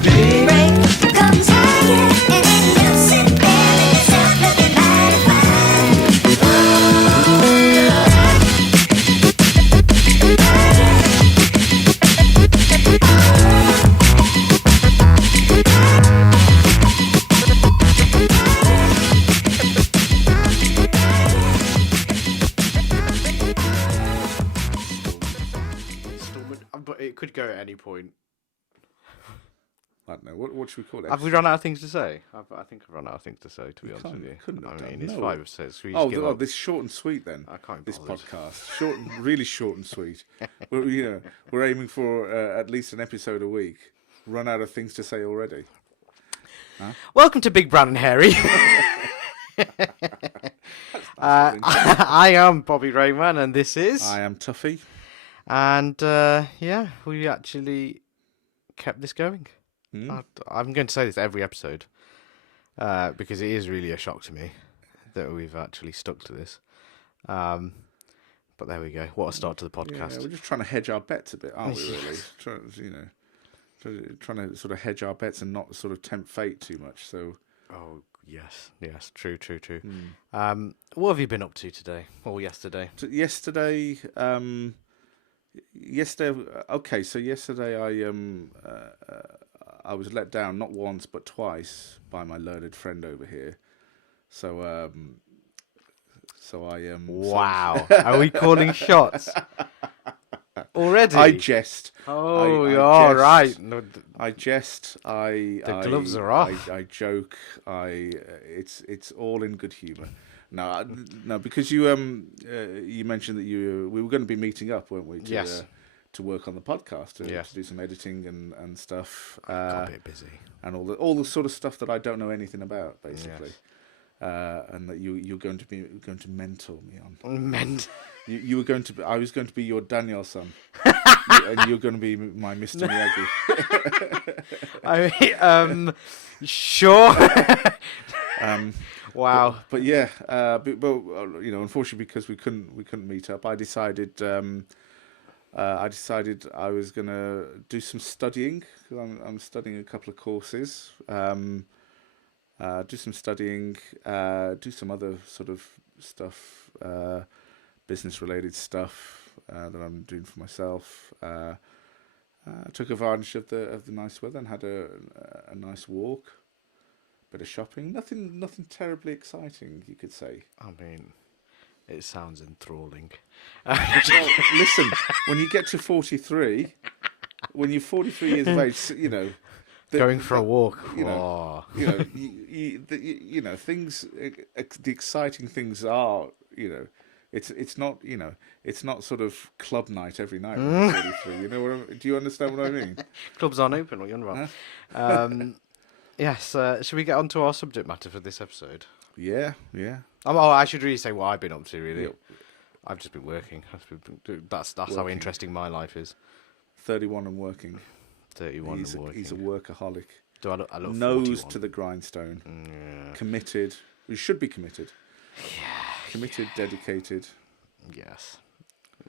But it could go at any point. I don't know. What should we call it? Have we run out of things to say? I think I've run out of things to say, to be honest with you. Couldn't have done. It's 5 or 6. This short and sweet then. I can't This bother. podcast. Really short and sweet. We're aiming for at least an episode a week. Run out of things to say already. Huh? Welcome to Big Brown and Hairy. I am Bobby Rayman, and this is... I am Tuffy. And, we actually kept this going. I'm going to say this every episode, because it is really a shock to me that we've actually stuck to this. But there we go. What a start to the podcast. Yeah, we're just trying to hedge our bets a bit, aren't we, really? Trying to sort of hedge our bets and not sort of tempt fate too much. So. Oh, yes, true. What have you been up to today? Or yesterday? Yesterday, okay, so yesterday I was let down not once but twice by my learned friend over here. So I Wow, are we calling shots already? I jest. Oh, you're all right. No, I jest. The gloves are off. I joke. It's all in good humour. No, because you mentioned that we were going to be meeting up, weren't we? Yes. To work on the podcast, to do some editing and stuff. Got a bit busy. And all the sort of stuff that I don't know anything about, basically. Yes. And that you're going to mentor me on. You were going to be. I was going to be your Daniel-san, and you're going to be my Mr. Miyagi. Sure. Wow. But yeah, unfortunately, because we couldn't meet up, I decided I was gonna do some studying. I'm studying a couple of courses. Do some studying. Do some other sort of stuff, business-related stuff that I'm doing for myself. Took advantage of the nice weather and had a nice walk. Bit of shopping. Nothing terribly exciting, you could say. I mean, it sounds enthralling. Well, listen, when you get to 43, when you're 43 years of age, going for a walk. Things. The exciting things are, it's not sort of club night every night when you're 43. Do you understand what I mean? Clubs aren't open. What are you on about? Yes, should we get on to our subject matter for this episode? Yeah. I should really say what I've been up to, really. Yep. I've just been working. That's how interesting my life is. 31 and working. 31 and working. He's a workaholic. I look Nose 41. to the grindstone. Yeah. Committed. You should be committed. Yeah. Committed, dedicated. Yes.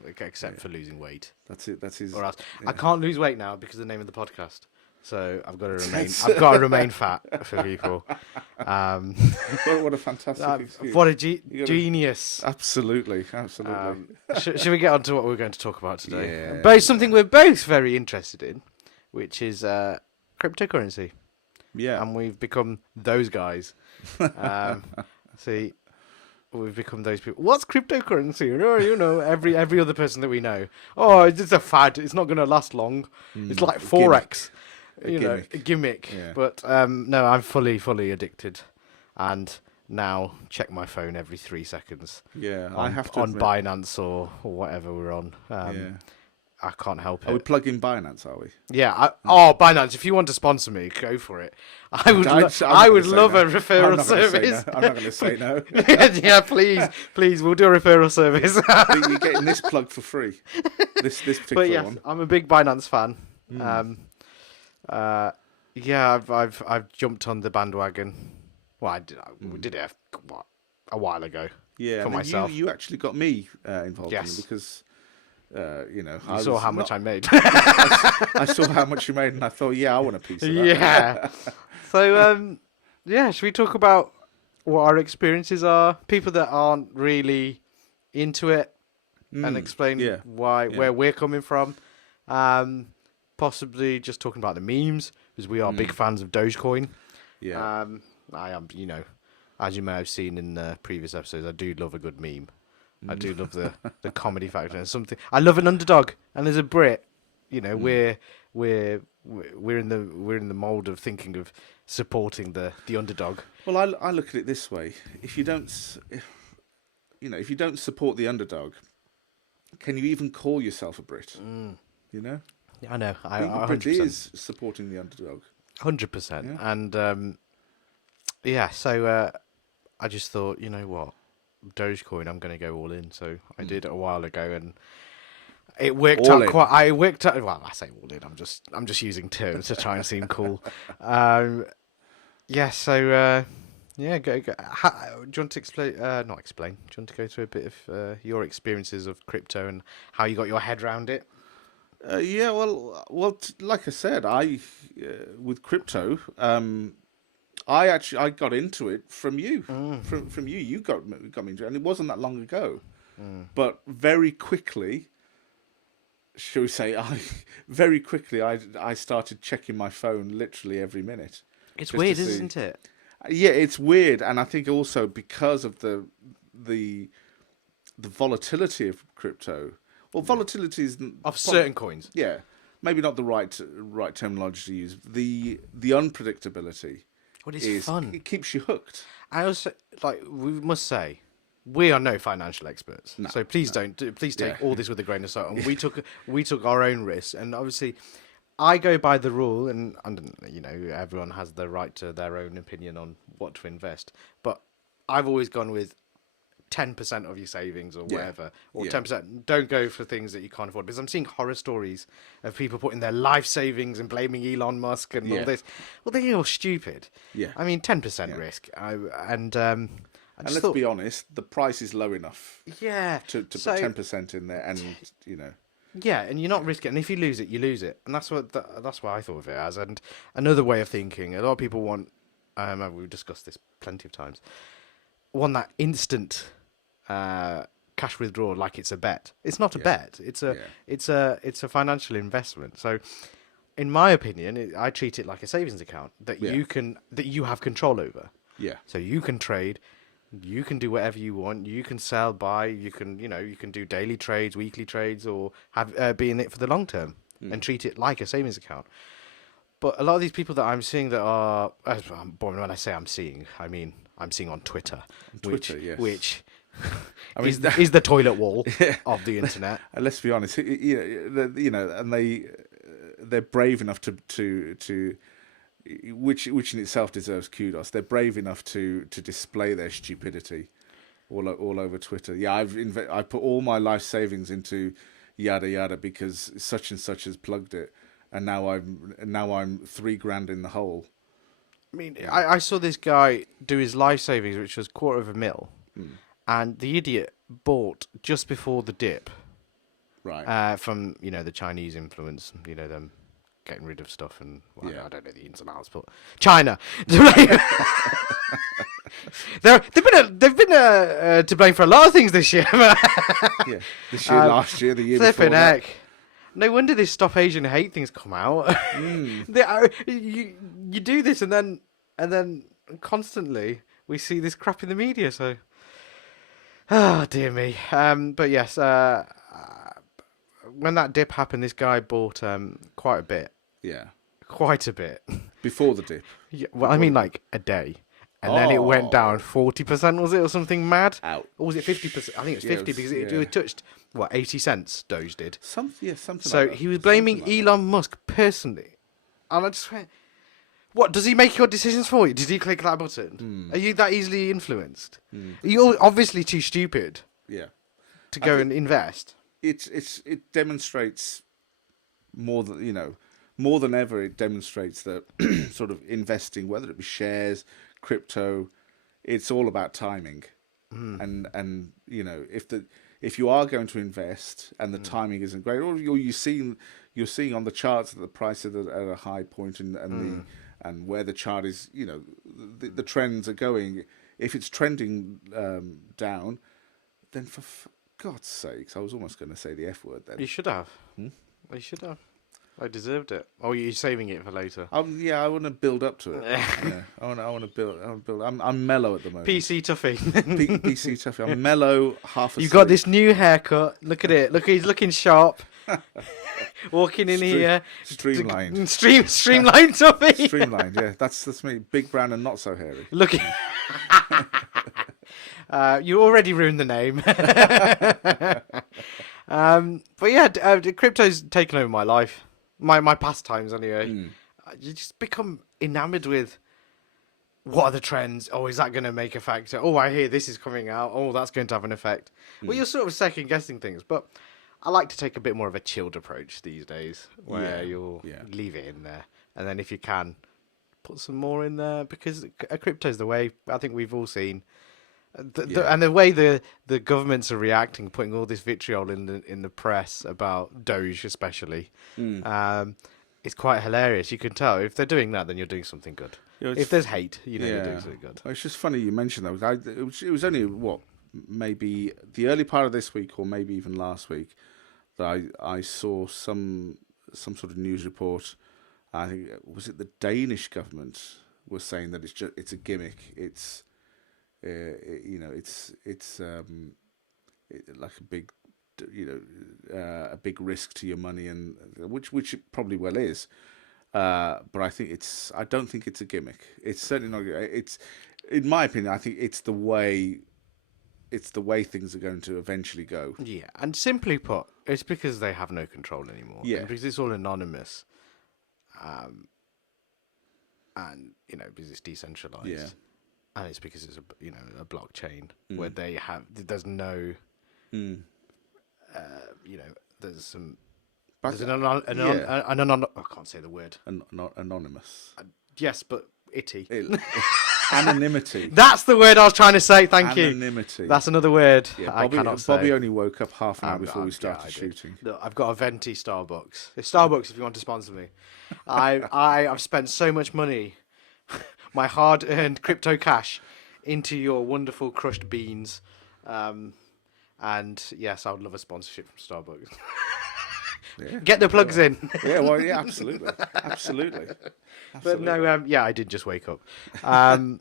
Except for losing weight. That's it. That's his. Or else. Yeah. I can't lose weight now because of the name of the podcast. So I've got to remain fat for people. What a fantastic excuse. What a genius. Absolutely. Should we get on to what we're going to talk about today? Yeah. Both something we're both very interested in, which is cryptocurrency. Yeah. And we've become those guys. We've become those people. What's cryptocurrency? Every other person that we know. Oh, it's just a fad. It's not going to last long. It's like Forex. A gimmick. Yeah. But no, I'm fully addicted, and now check my phone every 3 seconds. Yeah, I have to on admit. Binance or whatever we're on. I can't help it. Are we plugging Binance? Are we? Yeah. Binance. If you want to sponsor me, go for it. I would love a referral service. I'm not going to say no. Yeah, please, we'll do a referral service. You're getting this plug for free. This particular but yes, one. I'm a big Binance fan. I've jumped on the bandwagon. Well, we did it a while ago. Yeah, for myself. You actually got me involved in it because You know, You saw how much I made. I saw how much you made, and I thought, yeah, I want a piece of that. Yeah. So, yeah, should we talk about what our experiences are? People that aren't really into it, and explain where we're coming from. Possibly just talking about the memes, because we are big fans of Dogecoin. Yeah. I am, as you may have seen in the previous episodes, I do love a good meme. I do love the comedy factor and something. I love an underdog, and as a Brit, we're in the mold of thinking of supporting the underdog. Well, I look at it this way: if you don't support the underdog, can you even call yourself a Brit? You know. I know. Being a Brit is supporting the underdog. 100%. And so I just thought, you know what, Dogecoin, I'm going to go all in. So I did it a while ago, and it worked All out in. quite. I worked out. Well, I say all in. I'm just using terms to try and seem cool. Yeah. So yeah. Go. Do you want to explain? Not explain. Do you want to go through a bit of your experiences of crypto and how you got your head around it? Yeah, well, like I said, with crypto, I got into it from you, from you. You got me into it, and it wasn't that long ago. But very quickly, shall we say, I started checking my phone literally every minute. It's weird, isn't it? Yeah, it's weird, and I think also because of the volatility of crypto. Well, volatility is of certain coins. Yeah, maybe not the right terminology to use. The unpredictability. What is fun? It keeps you hooked. I also we must say we are no financial experts, so please take all this with a grain of salt. And we took our own risks, and obviously, I go by the rule, and everyone has the right to their own opinion on what to invest, but I've always gone with 10% of your savings or whatever, or 10%. Don't go for things that you can't afford, because I'm seeing horror stories of people putting their life savings and blaming Elon Musk and all this. Well, they're all stupid. Yeah. I mean, 10% risk. And let's be honest, the price is low enough. Yeah. To put 10% in there, and Yeah, and you're not risking. And if you lose it, you lose it, and that's what I thought of it as. And another way of thinking, a lot of people want. We've discussed this plenty of times. Want that instant cash withdrawal like it's a bet. It's not a bet. It's a financial investment. So, in my opinion, I treat it like a savings account that you have control over. Yeah. So you can trade, you can do whatever you want. You can sell, buy. You can do daily trades, weekly trades, or have be in it for the long term and treat it like a savings account. But a lot of these people that I'm seeing that are, when I say I'm seeing, I mean I'm seeing on Twitter, which I mean, is the toilet wall of the internet. And let's be honest, and they're brave enough to which in itself deserves kudos. They're brave enough to display their stupidity all over Twitter. Yeah, I put all my life savings into yada yada because such and such has plugged it, and now I'm $3,000 in the hole. I mean, I saw this guy do his life savings, which was $250,000. And the idiot bought just before the dip, right? From the Chinese influence, them getting rid of stuff, and I don't know the ins and outs, but China. They've been to blame for a lot of things this year. This year, last year, the year flipping before. Heck. No wonder this Stop Asian Hate thing's come out. You do this, and then constantly we see this crap in the media. So. Oh, dear me. But yes, when that dip happened, this guy bought quite a bit. Yeah. Quite a bit. Before the dip? Yeah, well, I mean like a day. And then it went down 40%, was it, or something mad? Out. Or was it 50%? I think it was 50 because it touched, 80 cents, Doge did. Something so like that. He was blaming Elon Musk personally. And I just went, what, does he make your decisions for you? Did he click that button? Are you that easily influenced? You're obviously too stupid to go and invest. It demonstrates more than ever, it demonstrates that sort of investing, whether it be shares, crypto, it's all about timing. And if you are going to invest and the timing isn't great, or you're seeing on the charts that the price is at a high point and where the chart is, the trends are going. If it's trending down, then for God's sakes, I was almost going to say the F word then. You should have. You should have. I deserved it. Oh, you're saving it for later. I want to build up to it. Yeah, I want to build. I'm mellow at the moment. PC Tuffy. PC Tuffy. I'm mellow, half asleep. You've got this new haircut. Look at it. Look, he's looking sharp. Walking in here. Streamlined. Streamlined Tuffy. Streamlined, yeah. That's me. Big, brown and not so hairy. Look. You already ruined the name. But yeah, crypto's taken over my life. My pastimes, anyway. You just become enamored with what are the trends. Oh, is that going to make a factor? Oh, I hear this is coming out. Oh, that's going to have an effect. Well, you're sort of second guessing things, but I like to take a bit more of a chilled approach these days, where you'll leave it in there, and then if you can, put some more in there, because crypto's the way. I think we've all seen. And the way the governments are reacting, putting all this vitriol in the press about Doge especially, it's quite hilarious. You can tell if they're doing that, then you're doing something good. If there's hate, you're doing something good. Well, it's just funny you mentioned that. It was only maybe the early part of this week, or maybe even last week, that I saw some sort of news report. I think was it the Danish government was saying that it's a gimmick. It's it's like a big, a big risk to your money, and which it probably well is. But I don't think it's a gimmick. It's certainly not. It's, in my opinion, I think it's the way things are going to eventually go. Yeah, and simply put, it's because they have no control anymore. Yeah, because it's all anonymous. And because it's decentralized. Yeah. And it's because it's a blockchain where there's no, there's some, there's I can't say the word. Anonymous. Yes, but itty. Anonymity. That's the word I was trying to say. Thank you. Anonymity. That's another word I cannot say. Bobby only woke up half an hour before we started shooting. Look, I've got a venti Starbucks. It's Starbucks if you want to sponsor me. I've spent so much money. My hard-earned crypto cash into your wonderful crushed beans. And yes, I would love a sponsorship from Starbucks. Yeah, get the plugs in. Absolutely. But no, I did just wake up. And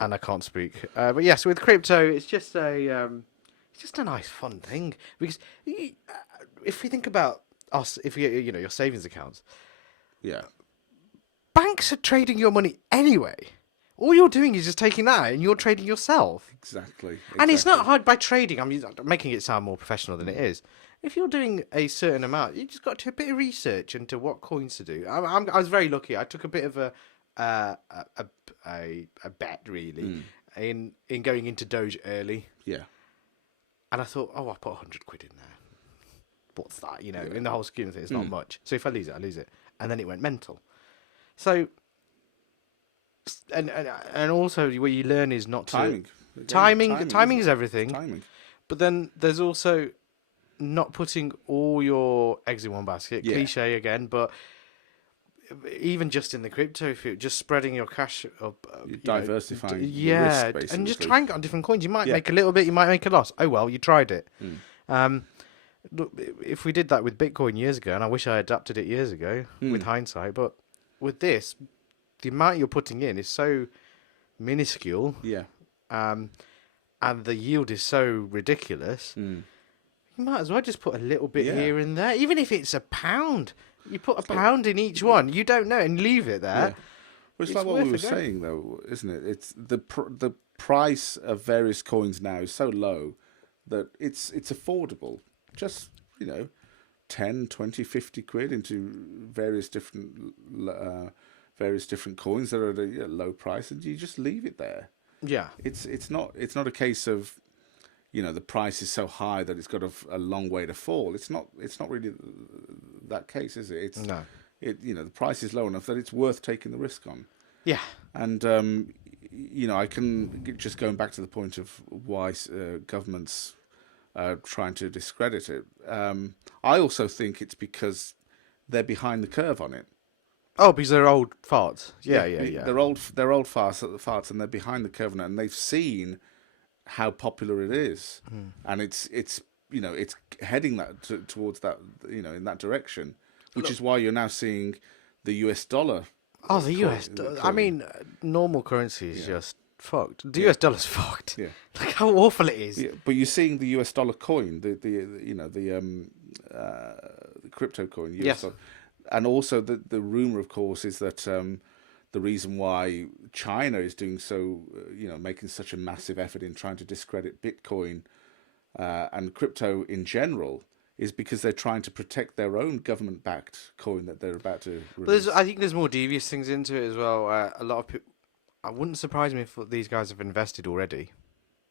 I can't speak. But yes, with crypto, it's just a nice, fun thing. Because if we think about us, if your savings accounts. Yeah. Banks are trading your money anyway. All you're doing is just taking that and you're trading yourself. Exactly. And it's not hard by trading. I'm making it sound more professional than it is. If you're doing a certain amount, you just got to do a bit of research into what coins to do. I was very lucky. I took a bit of a bet really in going into Doge early. Yeah. And I thought, I put 100 quid in there. What's that? In the whole scheme of things, it's not much. So if I lose it, I lose it. And then it went mental. So, and also what you learn is not to... Timing is everything. Timing. But then there's also not putting all your eggs in one basket. Yeah. Cliche again, but even just in the crypto field, just spreading your cash up. Diversifying your risk, basically. And just trying on different coins. You might make a little bit, you might make a loss. Oh well, you tried it. Look, if we did that with Bitcoin years ago, and I wish I adapted it years ago with hindsight, but with this, the amount you're putting in is so minuscule. Yeah. And the yield is so ridiculous. You might as well just put a little bit here and there, even if it's £1. You put a pound in each one. You don't know, and leave it there. Yeah. Well, it's like what we were saying, though, isn't it? It's the price of various coins now is so low that it's affordable. Just 10, 20, 50 quid into various different coins that are at a low price, and you just leave it there. Yeah, it's not a case of the price is so high that it's got a long way to fall. It's not really that case, is it? No. The price is low enough that it's worth taking the risk on. Yeah. And I can just going back to the point of why governments trying to discredit it. I also think it's because they're behind the curve on it. Oh, because they're old farts. Yeah. They're old farts, and they're behind the curve on it, and they've seen how popular it is, and it's it's heading towards that in that direction, which is why you're now seeing the US dollar. Oh, the US dollar. I mean, normal currency is just fucked. The US dollar's fucked. Yeah. Like how awful it is. Yeah, but you're seeing the US dollar coin, the crypto coin, US dollar. And also the rumor, of course, is that the reason why China is doing so, making such a massive effort in trying to discredit Bitcoin and crypto in general, is because they're trying to protect their own government-backed coin that they're about to release. I think there's more devious things into it as well. A lot of people. I wouldn't surprise me if these guys have invested already,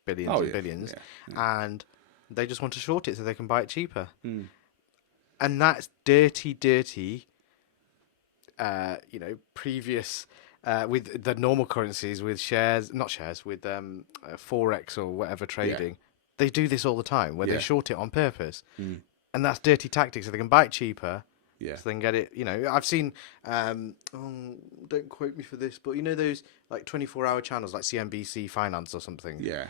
billions and billions, and they just want to short it so they can buy it cheaper. And that's dirty. Previous with the normal currencies, with with forex or whatever trading, they do this all the time where they short it on purpose, and that's dirty tactics. So they can buy it cheaper. Yeah. So they can get it. I've seen. Don't quote me for this, but those like 24-hour channels like CNBC Finance or something. Yeah.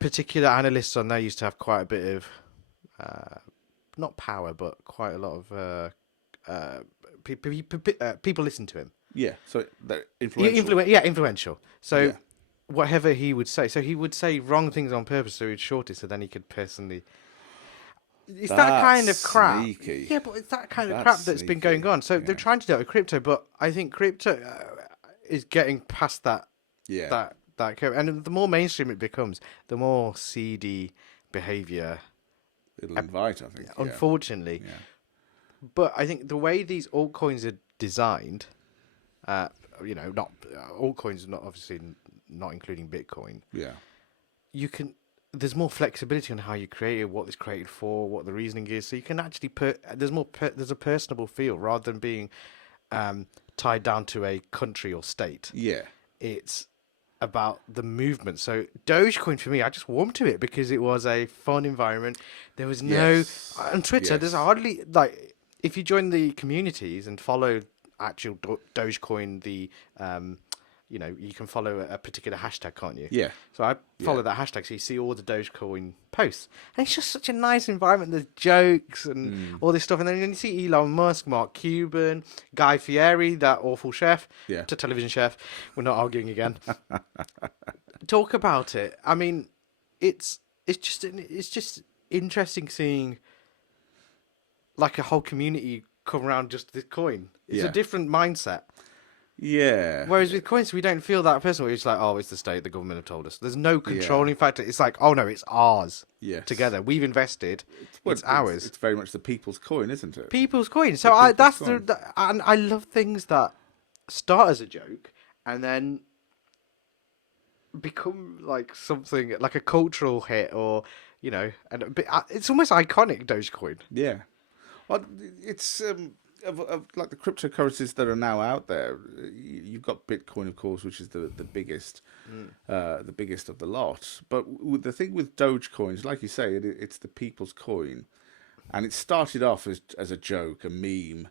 Particular analysts on there used to have quite a bit of, not power, but quite a lot of people listen to him. Yeah, so they're influential. Influential. So whatever he would say, he would say wrong things on purpose, so he'd short it, so then he could personally. It's that kind of crap. Sneaky. Yeah, but it's that kind of crap that's been going on. So they're trying to do it with crypto, but I think crypto is getting past that. Yeah. That curve, and the more mainstream it becomes, the more seedy behavior it'll invite. I think. Unfortunately. Yeah. But I think the way these altcoins are designed, not altcoins, not including Bitcoin. Yeah. There's more flexibility on how you create it, what it's created for, what the reasoning is. So you can actually there's a personable feel rather than being tied down to a country or state. Yeah. It's about the movement. So Dogecoin for me, I just warmed to it because it was a fun environment. There was no on Twitter. There's hardly if you join the communities and follow actual Dogecoin, you can follow a particular hashtag, can't you? Yeah. So I follow that hashtag, so you see all the Dogecoin posts, and it's just such a nice environment. There's jokes and all this stuff, and then you see Elon Musk, Mark Cuban, Guy Fieri, that awful chef, to television chef. We're not arguing again. Talk about it. I mean, it's just interesting seeing like a whole community come around just this coin. It's a different mindset. Yeah. Whereas with coins, we don't feel that personal. It's like, it's the state, the government have told us. There's no controlling factor. It's like, oh no, it's ours. Yes. Together, we've invested. It's ours. It's very much the people's coin, isn't it? People's coin. So and I love things that start as a joke and then become like something like a cultural hit, or and it's almost iconic. Dogecoin. Yeah. Well, it's of like the cryptocurrencies that are now out there. You've got Bitcoin, of course, which is the biggest, the biggest of the lot. But the thing with Dogecoin is, like you say, it's the people's coin, and it started off as a joke, a meme.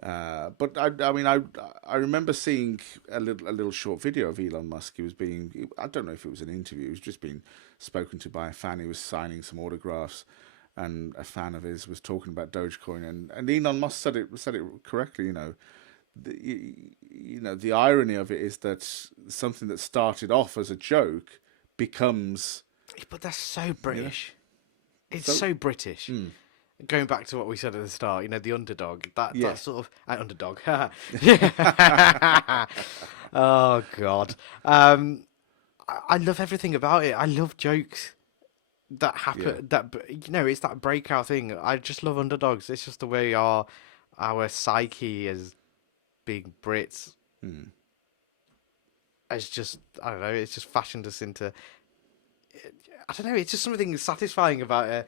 But I remember seeing a little short video of Elon Musk. He was I don't know if it was an interview. He was just being spoken to by a fan. He was signing some autographs. And a fan of his was talking about Dogecoin, and Elon Musk said it correctly. The irony of it is that something that started off as a joke becomes. But that's so British. It's so British. Going back to what we said at the start, the underdog. That sort of underdog. Oh God. I love everything about it. I love jokes that happen. It's that breakout thing. I just love underdogs. It's just the way our psyche as being Brits has just, I don't know, it's just fashioned us into, I don't know, it's just something satisfying about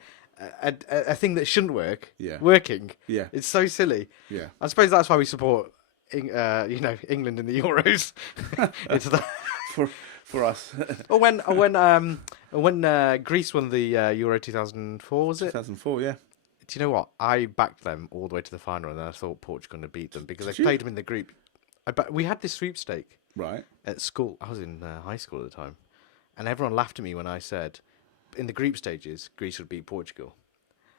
a thing that shouldn't work working. Yeah. It's so silly. Yeah. I suppose that's why we support England in the Euros. It's that for us. Or when When Greece won the Euro 2004, was it? 2004, yeah. Do you know what? I backed them all the way to the final, and then I thought Portugal would beat them because Did they you? played them in the group. We had this sweepstake Right. at school. I was in high school at the time, and everyone laughed at me when I said, in the group stages, Greece would beat Portugal.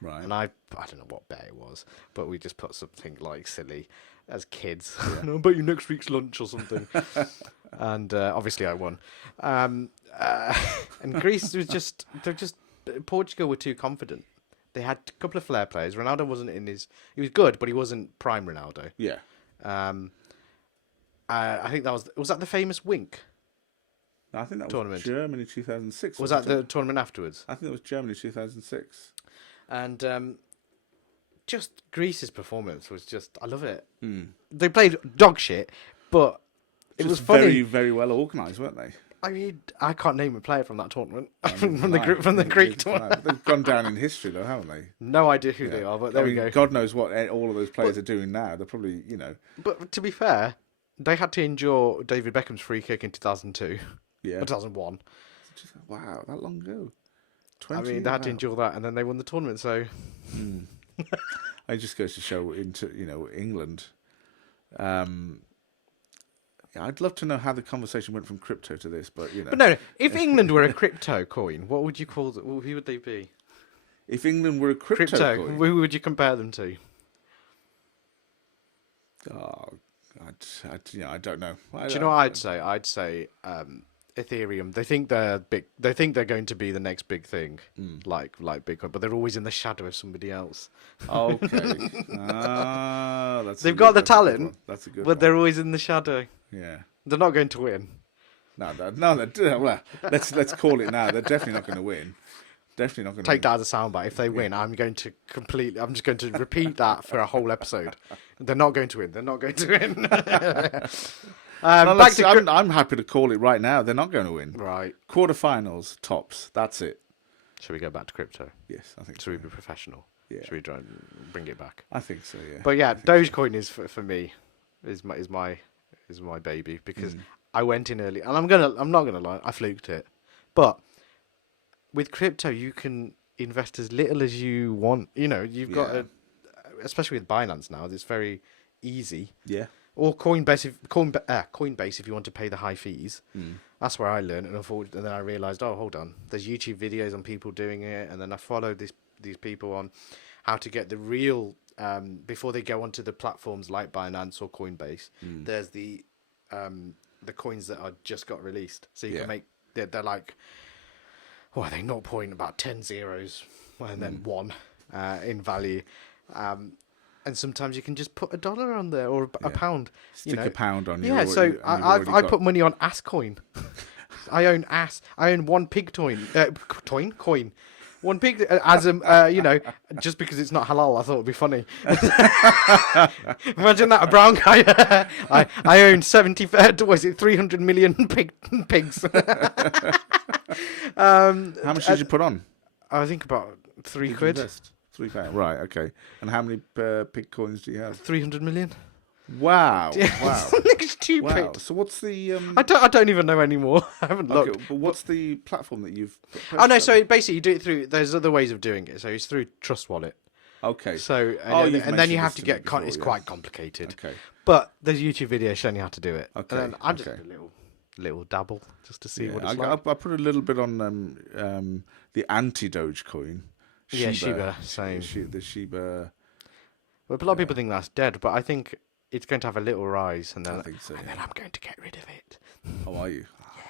Right. And I don't know what bet it was, but we just put something like silly as kids. Yeah. I'll bet you next week's lunch or something. And obviously I won. And Greece was Portugal were too confident. They had a couple of flair players. Ronaldo wasn't in his. He was good, but he wasn't prime Ronaldo. Yeah. I think that was that the famous wink. No, I think that tournament. was Germany 2006. Was that the tournament afterwards? I think it was Germany 2006. And just Greece's performance was just. I love it. Mm. They played dog shit, but it was funny. Very, very well organised, weren't they? I mean, I can't name a player from that tournament. From the Greek tournament. They've gone down in history, though, haven't they? No idea who they are, but there we go. God knows what all of those players are doing now. They're probably, But to be fair, they had to endure David Beckham's free kick in 2002. Yeah. 2001. Wow, that long ago. They had to endure that, and then they won the tournament. So, it just goes to show England. I'd love to know how the conversation went from crypto to this, but But no, if England were a crypto coin, what would you call it? Who would they be? If England were a crypto coin, who would you compare them to? Oh, I don't know. Do you know what I'd say? I'd say Ethereum. They think they're big. They think they're going to be the next big thing, like Bitcoin, but they're always in the shadow of somebody else. Okay. They've got the talent. That's a good one. But they're always in the shadow. Yeah. They're not going to win. No. Well, let's call it now. They're definitely not going to win. Definitely not going to take that as a soundbite. If they win, I'm just going to repeat that for a whole episode. They're not going to win. They're not going to win. I'm happy to call it right now. They're not going to win. Right. Quarterfinals, tops. That's it. Should we go back to crypto? Yes, I think so. Should we be professional? Yeah. Should we try and bring it back? I think so, yeah. But yeah, Dogecoin is for me is my baby because I went in early, and I'm not gonna lie, I fluked it. But with crypto, you can invest as little as you want. You've got especially with Binance now, it's very easy. Yeah. Or Coinbase, if you want to pay the high fees. That's where I learned, and then I realised, oh, hold on, there's YouTube videos on people doing it, and then I followed these people on how to get the real before they go onto the platforms like Binance or Coinbase. There's the coins that are just got released, so you can make they're like, are they 10 zeros and then 1 in value. And sometimes you can just put $1 on there or a pound. Stick a pound on. Yeah, so I put money on Coin. I own one pig coin. One pig as just because it's not halal. I thought it'd be funny. Imagine that, a brown guy. I own 300 million pigs. How much did you put on? I think about £3. £3, right? Okay. And how many pig coins do you have? 300 million. Wow! Wow! It's stupid. Wow. So what's the? I don't even know anymore. I haven't looked. But what's the platform that you've? Oh no! So basically, you do it through. There's other ways of doing it. So it's through Trust Wallet. Okay. So and then you have to get. It's quite complicated. Okay. But there's YouTube videos showing you how to do it. Okay. And then I just did a little dabble just to see what it's like. I put a little bit on the anti-Doge coin. Shiba, same. The Shiba. But a lot of people think that's dead, but I think it's going to have a little rise, and then I think so, and then I'm going to get rid of it. Oh, are you?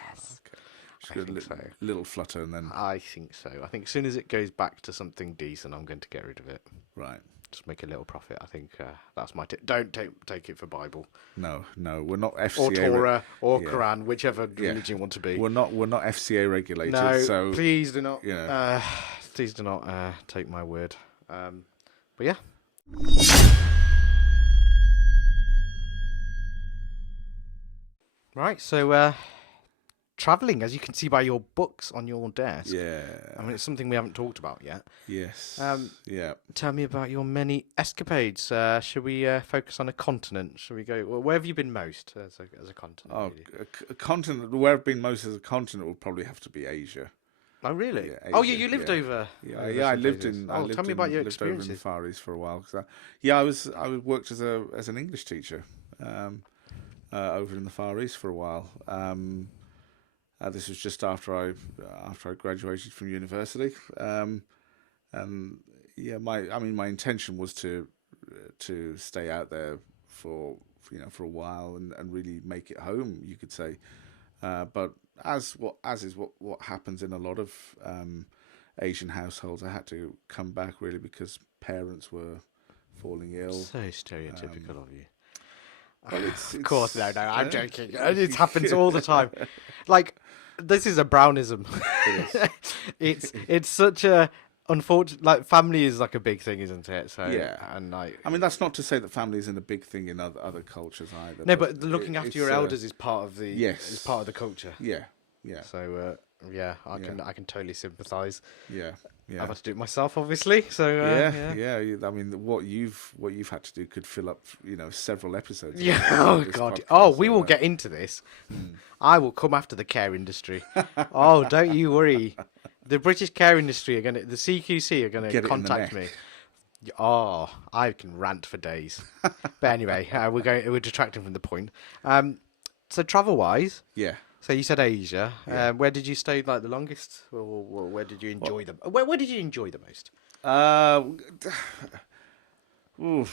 Yes. Okay. Just I think so. Little flutter, and then. I think so. I think as soon as it goes back to something decent, I'm going to get rid of it. Right. Just make a little profit. I think that's my tip. Don't take it for Bible. No, we're not FCA or Torah or Quran, whichever religion you want to be. We're not FCA regulated. No, so please do not. Please do not take my word. But yeah. Right, so travelling, as you can see by your books on your desk. Yeah. I mean, it's something we haven't talked about yet. Yes. Yeah. Tell me about your many escapades. Should we focus on a continent? Should we go? Well, where have you been most as a continent? Oh, really? A continent. Where I've been most as a continent would probably have to be Asia. Oh, really? Yeah, Oh, Asia, yeah, you lived over. Yeah, over yeah. I some lived places. in. Oh, tell me about your lived over in the experiences. Far East for a while. I worked as an English teacher over in the Far East for a while. This was just after I graduated from university. And yeah, my intention was to stay out there for for a while and really make it home, you could say. But as is what happens in a lot of Asian households, I had to come back really because parents were falling ill. So stereotypical of you. Well, it's Of course, no, I'm joking. It happens all the time. Like, this is a Brownism. It is. It's such a unfortunate. Like, family is like a big thing, isn't it? So Yeah. and like, I mean, that's not to say that family isn't a big thing in other cultures either. no, but looking after your elders is part of the yes. is part of the culture. Yeah, yeah. So yeah, I can totally sympathise. Yeah, yeah. I've had to do it myself, obviously. So yeah. I mean, what you've had to do could fill up, several episodes. Yeah. of Oh this God. podcast, Oh, we will get into this. I will come after the care industry. Oh, don't you worry. The British care industry the CQC are gonna Get it in the contact neck. me. Oh, I can rant for days. But anyway, we're detracting from the point. So travel wise, Yeah. so you said Asia. Yeah. Where did you stay like the longest? Or where did you enjoy them? Where did you enjoy the most? Oof.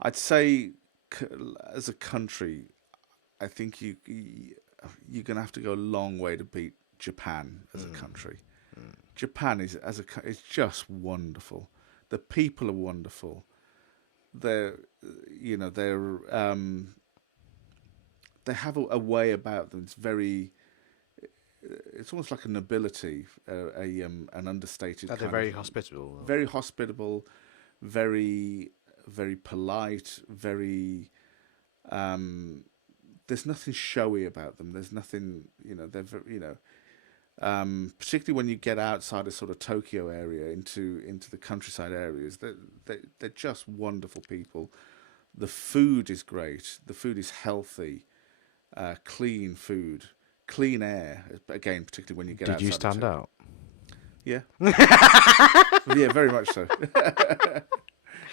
I'd say as a country, I think you're gonna have to go a long way to beat Japan as a country. Japan is just wonderful. The people are wonderful. They have a way about them. It's almost like a nobility, an understated. They're very hospitable. Very hospitable, very very polite, very. There's nothing showy about them. There's nothing, they're particularly when you get outside of sort of Tokyo area into the countryside areas. They're just wonderful people. The food is great. The food is healthy, clean food, clean air. Again, particularly when you get outside. Did you stand out? Yeah. Yeah, very much so.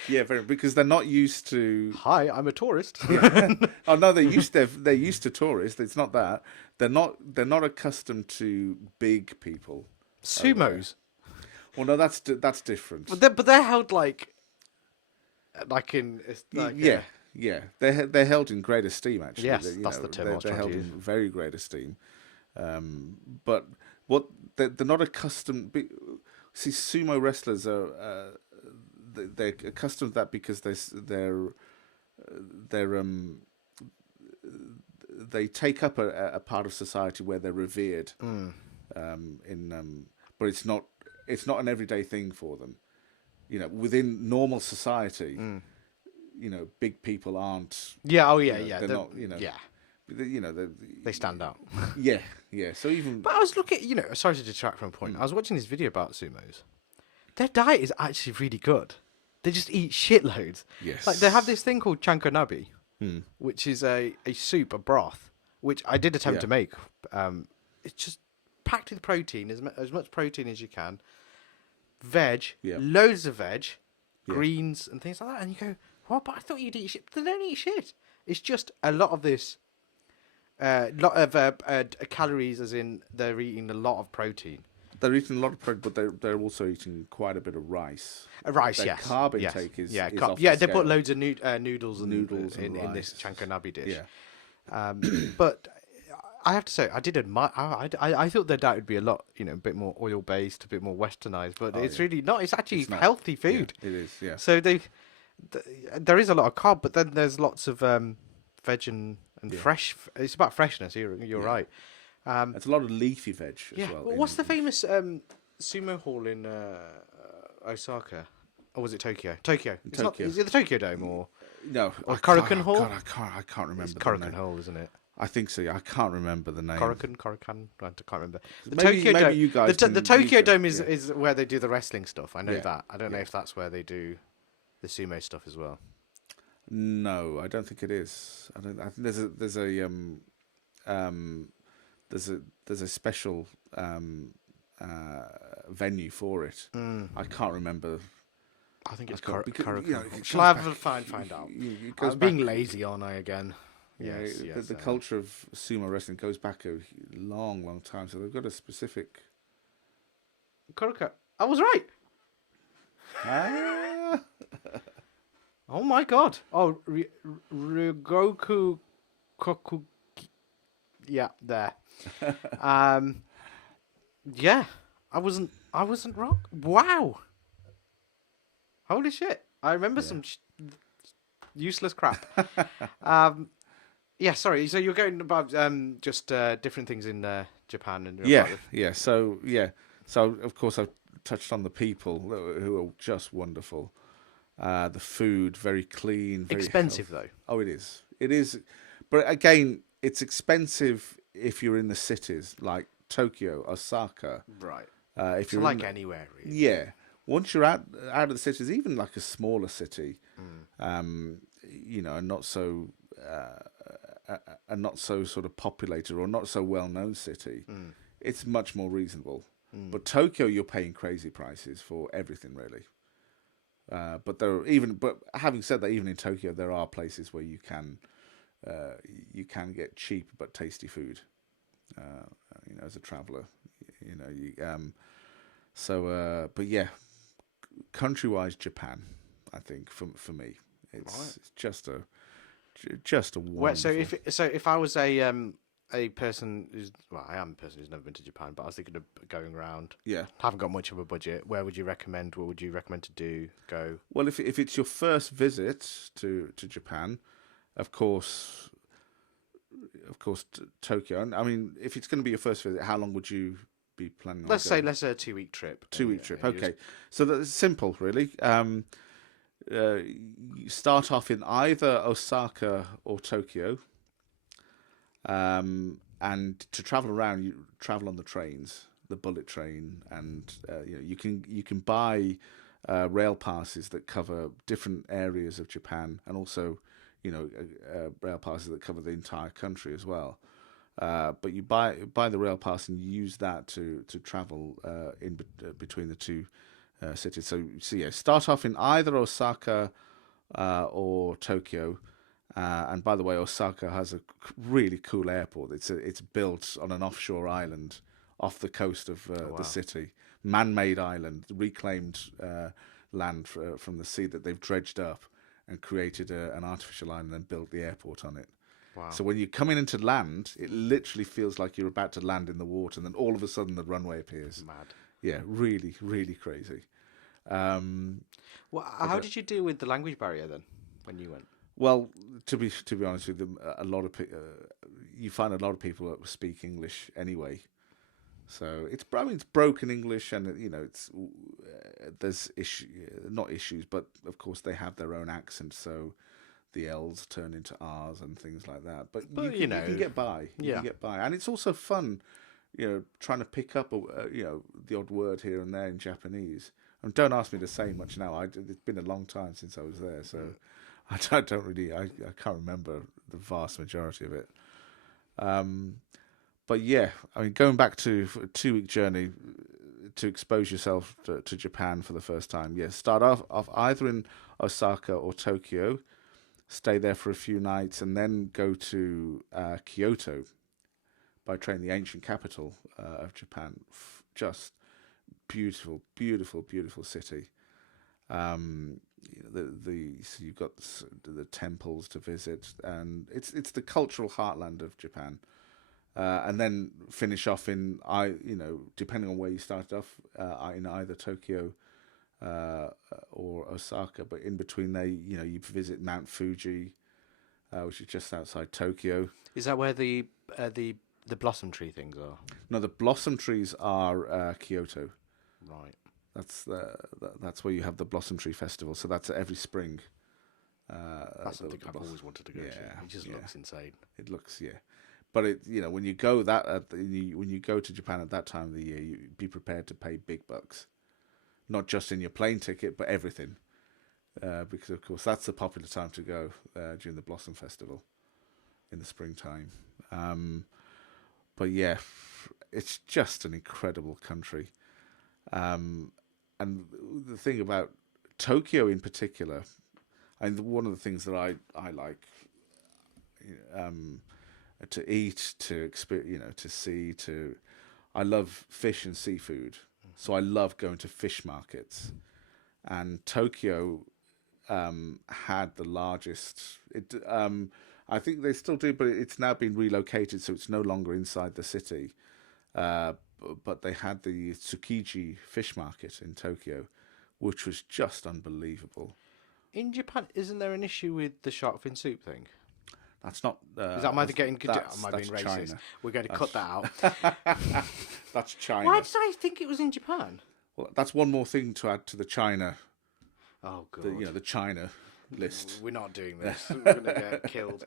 Yeah, because they're not used to. Hi, I'm a tourist. Yeah. Oh no, they're used to tourists. It's not that they're not accustomed to big people. Sumos. Well, no, that's different. But they're held like in yeah. They're held in great esteem. Actually, yes, that's the term I was they're trying held to use. in very great esteem. But what they're not accustomed. See, sumo wrestlers are. They're accustomed to that because they take up a part of society where they're revered. But it's not an everyday thing for them. Within normal society, big people aren't. Yeah. Oh yeah. They're not. Yeah. They stand out. Yeah. So even. But I was looking. Sorry to detract from a point. I was watching this video about sumos. Their diet is actually really good. They just eat shitloads. Yes. Like they have this thing called chankonabe, which is a soup, a broth, which I did attempt to make. It's just packed with protein, as much protein as you can. Veg, loads of veg, greens and things like that. And you go, what? But I thought you'd eat shit. They don't eat shit. It's just a lot of this, lot of calories, as in they're eating a lot of protein. They're eating a lot of protein, but they're also eating quite a bit of rice. Rice, Their yes. carb yes. intake is yeah, off yeah. the They put scale. loads of noodles and Noodles and in this rice. chankonabe dish. Yeah. But I have to say, I did admire. I thought their diet would be a lot, a bit more oil based, a bit more westernized. But it's really not. It's actually healthy food. Yeah, it is. Yeah. So there is a lot of carb, but then there's lots of veg and fresh. It's about freshness. You're right. It's a lot of leafy veg as well. What's the famous sumo hall in Osaka? Or was it Tokyo? Tokyo. Is it the Tokyo Dome or no? Or Korakuen Hall? God, I can't remember. It's the Korakuen name. Hall, isn't it? I think so. Yeah, I can't remember the name. Korakuen. I can't remember. The Maybe Tokyo Dome. you guys The Tokyo can- Dome yeah. is where they do the wrestling stuff. I know Yeah, that. I don't know if that's where they do the sumo stuff as well. No, I don't think it is. I think there's a there's a special venue for it. I can't remember. I think it's Shall I have to find out? It goes I'm back, being lazy, aren't I again? Yeah, Yes, the culture of sumo wrestling goes back a long time. So they've got a specific. Kuroka. I was right. Ah. Oh my god. Oh, Ryugoku Koku. Yeah, there. Yeah, I wasn't wrong. Wow. Holy shit. I remember some useless crap. Yeah, sorry. So you're going about just different things in Japan and Yeah. So of course I've touched on the people who are just wonderful. The food very clean, very expensive healthy. though. Oh, it is, but again, it's expensive if you're in the cities like Tokyo, Osaka. Right. If you're like anywhere really. Yeah. Once you're out of the cities, even like a smaller city, you know, and not so sort of populated or not so well known city, it's much more reasonable. But Tokyo, you're paying crazy prices for everything, really. But having said that, even in Tokyo, there are places where you can get cheap but tasty food. You know, as a traveller, you know, but yeah, country-wise, Japan, I think for me, it's just a wonderful. If I was a person who's I am a person who's never been to Japan, but I was thinking of going around. Yeah, haven't got much of a budget. Where would you recommend? What would you recommend to go? Well, if it's your first visit to Japan, of course, Tokyo. And I mean, if it's going to be your first visit, how long would you be planning on? Let's say a 2-week trip. 2-week trip. Okay, so that's simple, really. You start off in either Osaka or Tokyo. And to travel around, you travel on the trains, the bullet train, and you know, you can buy rail passes that cover different areas of Japan, and also, you know, rail passes that cover the entire country as well. But you buy the rail pass and you use that to travel between the two cities. So yeah, start off in either Osaka or Tokyo. And by the way, Osaka has a really cool airport. It's built on an offshore island off the coast of the city, man-made island, reclaimed land from the sea that they've dredged up and created an artificial island and built the airport on it. Wow. So when you're coming into land, it literally feels like you're about to land in the water, and then all of a sudden the runway appears. Mad. Yeah, really, really crazy. How did you deal with the language barrier then when you went? Well, to be honest with them, you find a lot of people that speak English anyway. So it's broken English, and you know there's not issues, but of course they have their own accent, so the L's turn into R's and things like that. But you can get by. You can get by, and it's also fun, you know, trying to pick up the odd word here and there in Japanese. And don't ask me to say much now. It's been a long time since I was there, so I don't really. I can't remember the vast majority of it. But yeah, I mean, going back to a 2-week journey to expose yourself to Japan for the first time. Yeah, start off either in Osaka or Tokyo, stay there for a few nights, and then go to Kyoto by train, the ancient capital of Japan. Just beautiful, beautiful, beautiful city. So you've got the temples to visit, and it's the cultural heartland of Japan. And then finish off in depending on where you started off, in either Tokyo or Osaka. But in between there, you know, you visit Mount Fuji, which is just outside Tokyo. Is that where the blossom tree things are? No, the blossom trees are Kyoto. Right. That's where you have the Blossom Tree Festival. So that's every spring. That's something I've always wanted to go to. It just looks insane. It looks, but when you go when you go to Japan at that time of the year, you be prepared to pay big bucks, not just in your plane ticket, but everything, because of course that's the popular time to go during the Blossom Festival in the springtime. but yeah, it's just an incredible country. And the thing about Tokyo in particular, and one of the things that I like to eat, to experience, to see, I love fish and seafood, so I love going to fish markets. And Tokyo had the largest. I think they still do, but it's now been relocated, so it's no longer inside the city. But they had the Tsukiji fish market in Tokyo, which was just unbelievable. In Japan, isn't there an issue with the shark fin soup thing? That's not. Is that am I being racist? China. We're going to cut that out. That's China. Why did I think it was in Japan? Well, that's one more thing to add to the China. Oh god. The China list. We're not doing this. We're going to get killed.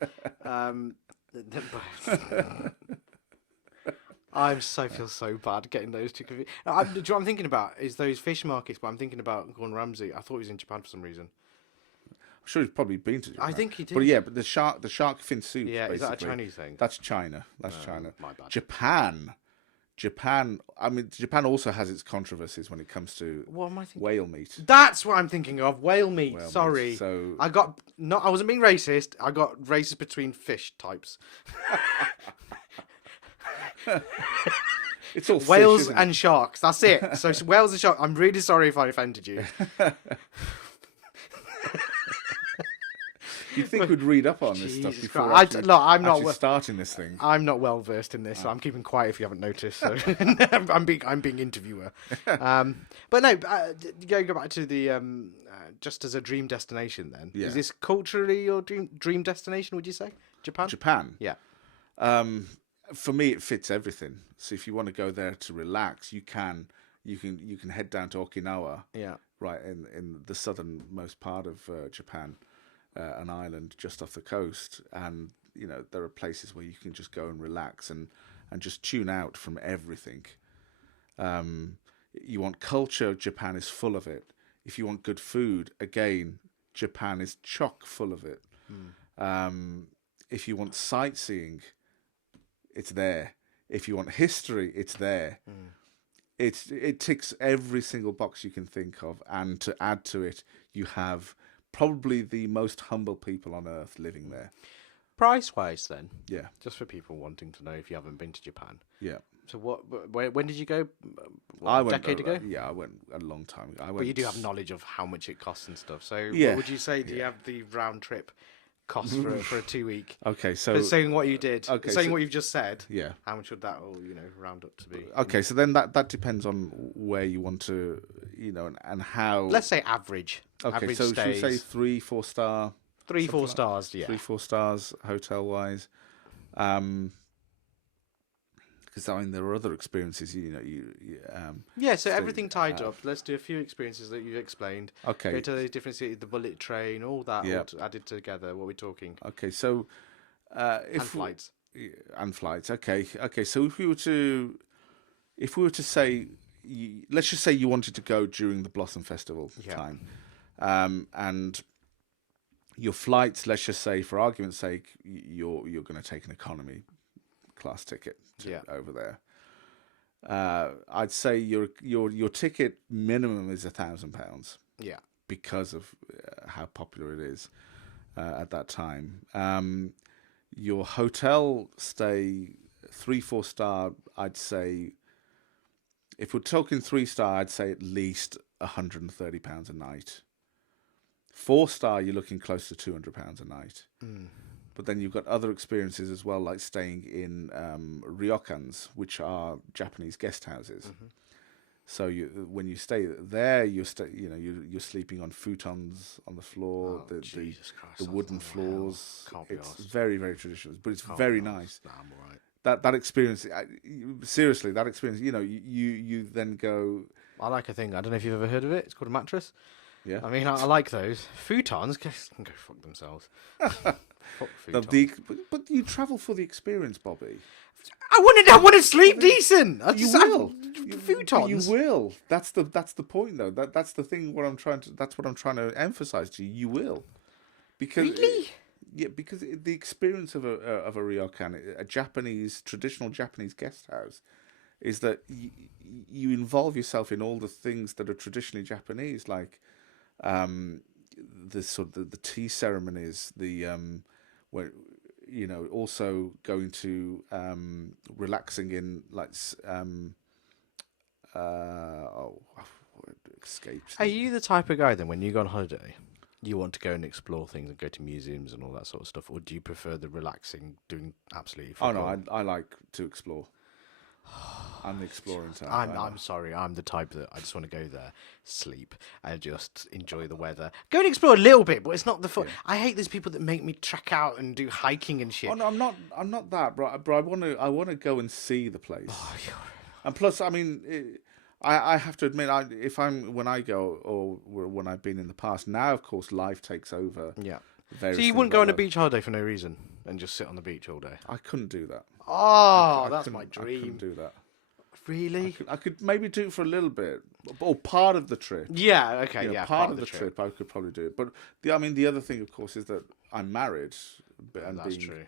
I feel so bad getting those two confused. What I'm thinking about is those fish markets, but I'm thinking about Gordon Ramsay. I thought he was in Japan for some reason. I'm sure he's probably been to Japan. I think he did. But yeah, but the shark fin soup. Yeah, basically, is that a Chinese thing? That's China. That's China. My bad. Japan. I mean, Japan also has its controversies when it comes to what am I thinking? Whale meat. That's what I'm thinking of. Whale meat. Whale Sorry. Meat. So I wasn't being racist. I got racist between fish types. It's all whales fish, and sharks. That's it. So whales and sharks. I'm really sorry if I offended you. You'd think we'd read up on this stuff before I'm not starting this thing. I'm not well versed in this, so I'm keeping quiet if you haven't noticed. So I'm being interviewer. But no, go back to the just as a dream destination. Then is this culturally your dream destination? Would you say Japan? Japan, yeah. For me, it fits everything. So if you want to go there to relax, you can head down to Okinawa. Yeah. Right in the southernmost part of Japan. An island just off the coast, and there are places where you can just go and relax and just tune out from everything. You want culture, Japan is full of it. If you want good food, again, Japan is chock full of it. If you want sightseeing, it's there. If you want history, it's there. It ticks every single box you can think of, and to add to it, you have probably the most humble people on earth living there. Price-wise, then, yeah, just for people wanting to know if you haven't been to Japan. Yeah. So when did you go? A decade ago? Yeah, I went a long time ago. But you do have knowledge of how much it costs and stuff. So what would you say? Do you have the round trip cost for a 2 week? Okay, so saying what you did, what you've just said. Yeah. How much would that all round up to be? Okay, so then that depends on where you want to, and how. Let's say average. Okay, average so stays. should we say 3-4 star? 3-4 stars, yeah. 3-4 stars hotel wise. Because there are other experiences, so everything tied up. Let's do a few experiences that you've explained. Okay. Go to the different cities, the bullet train, all that all added together. What are we talking? Okay, so and flights. And flights. Okay. So if we were to say, let's just say you wanted to go during the Blossom Festival time, and your flights, let's just say, for argument's sake, you're going to take an economy class ticket over there. I'd say your ticket minimum is £1,000. Yeah, because of how popular it is at that time. Your hotel stay, 3-4 star, I'd say. If we're talking 3-star, I'd say at least £130 a night. 4-star, you're looking close to £200 a night. But then you've got other experiences as well, like staying in ryokans, which are Japanese guest houses. So when you stay there, you're sleeping on futons on the floor, the wooden floors. It's very, very traditional, but it's very nice. Nah, I'm all right. That experience, seriously, that experience. You then go. I like a thing. I don't know if you've ever heard of it. It's called a mattress. Yeah. I mean, I like those futons. Can go fuck themselves. Fuck futons. But you travel for the experience, Bobby. I want to sleep decent. Futons. You will. That's the point, though. That's the thing. That's what I'm trying to emphasize to you. You will, because really. Yeah, because the experience of a ryokan, a traditional Japanese guest house, is that you involve yourself in all the things that are traditionally Japanese, like the sort of the tea ceremonies, where also going to relaxing in like it escapes Are me. you the type of guy then, when you go on holiday, you want to go and explore things and go to museums and all that sort of stuff, or do you prefer the relaxing, doing absolutely fuck all? I like to explore. I'm the exploring type. I'm sorry, I'm the type that I just want to go there, sleep, and just enjoy the weather. Go and explore a little bit, but it's not the fun. Yeah. I hate those people that make me trek out and do hiking and shit. Oh no, I'm not that, but I want to go and see the place. Oh, And plus, I mean, I have to admit, when I go, or when I've been in the past, now of course life takes over. yeah. various So you things wouldn't go on a like beach holiday for no reason and just sit on the beach all day? that. I couldn't do that. Oh, I that's couldn't- my I dream. couldn't do that. Really? I could maybe do it for a little bit, or part of the trip. Yeah. Okay. Yeah. Part of the trip I could probably do it. But the other thing, of course, is that I'm married, and That's being, true.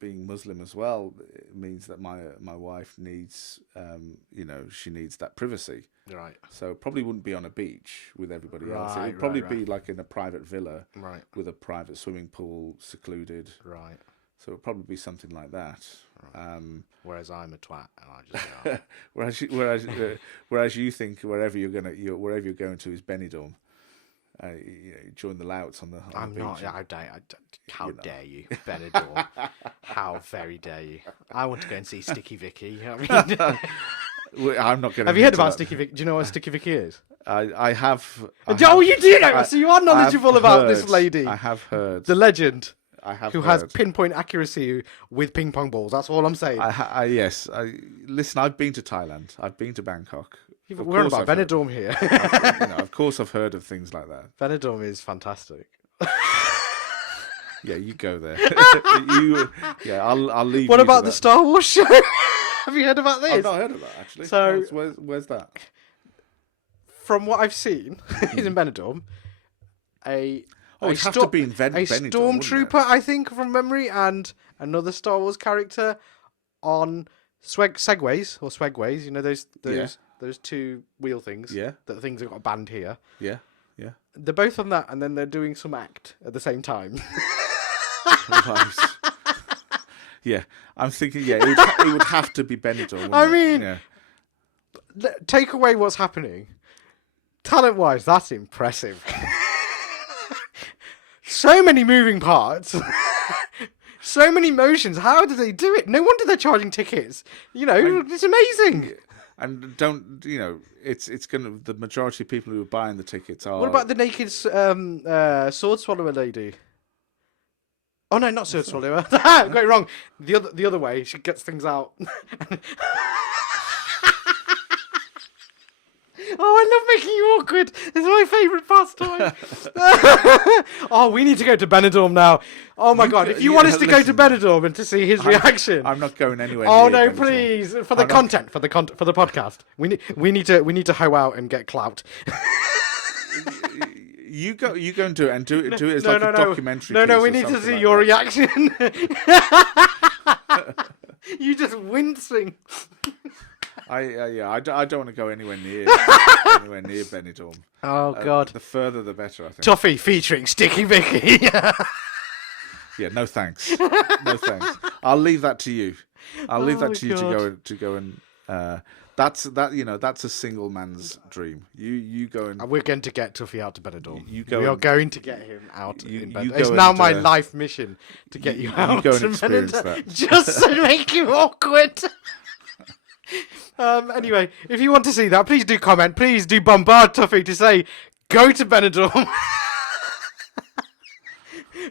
being Muslim as well, it means that my wife needs, she needs that privacy. Right. So it probably wouldn't be on a beach with everybody else. It Right, would probably right, be like in a private villa Right. with a private swimming pool, secluded. Right. So it'd probably be something like that. Whereas I'm a twat and I just go. Whereas you think wherever you're going to is Benidorm. You join the louts on the I'm beach. not. How dare you, Benidorm? How very dare you? I want to go and see Sticky Vicky. I mean, I'm not going. have you heard about Sticky Vicky? Do you know what Sticky Vicky is? I have. Oh, you do know. So you are knowledgeable about this lady. I have heard. The legend. I have who heard. has pinpoint accuracy with ping pong balls. That's all I'm saying. Yes. Listen, I've been to Thailand. I've been to Bangkok. We're on about Benidorm here. Of course, I've heard of things like that. Benidorm is fantastic. Yeah, you go there. I'll leave. What you about to the that. Star Wars show? Have you heard about this? I've not heard of that actually. So, where's that? From what I've seen, is in Benidorm. It'd have to be in Benidorm, stormtrooper, I think, from memory, and another Star Wars character on segways. You know those two wheel things. Yeah. That things have got a band here. Yeah. They're both on that, and then they're doing some act at the same time. Right. Yeah, I'm thinking. Yeah, it would have to be Benidorm. I mean, yeah. Take away what's happening. Talent-wise, that's impressive. So many moving parts. So many motions. How do they do it? No wonder they're charging tickets. It's amazing. And it's gonna. The majority of people who are buying the tickets are. What about the naked sword swallower lady? Oh no, not sword swallower. Got it wrong. The other way. She gets things out. Oh, I love making you awkward. It's my favourite pastime. Oh, we need to go to Benidorm now. Oh my God! If you want us to go to Benidorm and to see his reaction, I'm not going anywhere. Oh near no, Benidorm. please! For the content, for the podcast, we need to hoe out and get clout. You go and do it, and do it as No, like no, a no. documentary. No, piece we or need to something see like your that. reaction. You just wincing. I don't want to go anywhere near Benidorm. Oh God! The further, the better. I think. Toffee featuring Sticky Vicky. Yeah, no thanks. No thanks. I'll leave that to you. I'll leave that to you God. to go and. That's a single man's dream. You go and. We're going to get Tuffy out to Benidorm. We are going to get him out in Benidorm. go It's now and, my life mission to get you out. You go and to experience Benidorm, that. just to make you awkward. Anyway, if you want to see that, please do comment. Please do bombard Tuffy to say, go to Benidorm.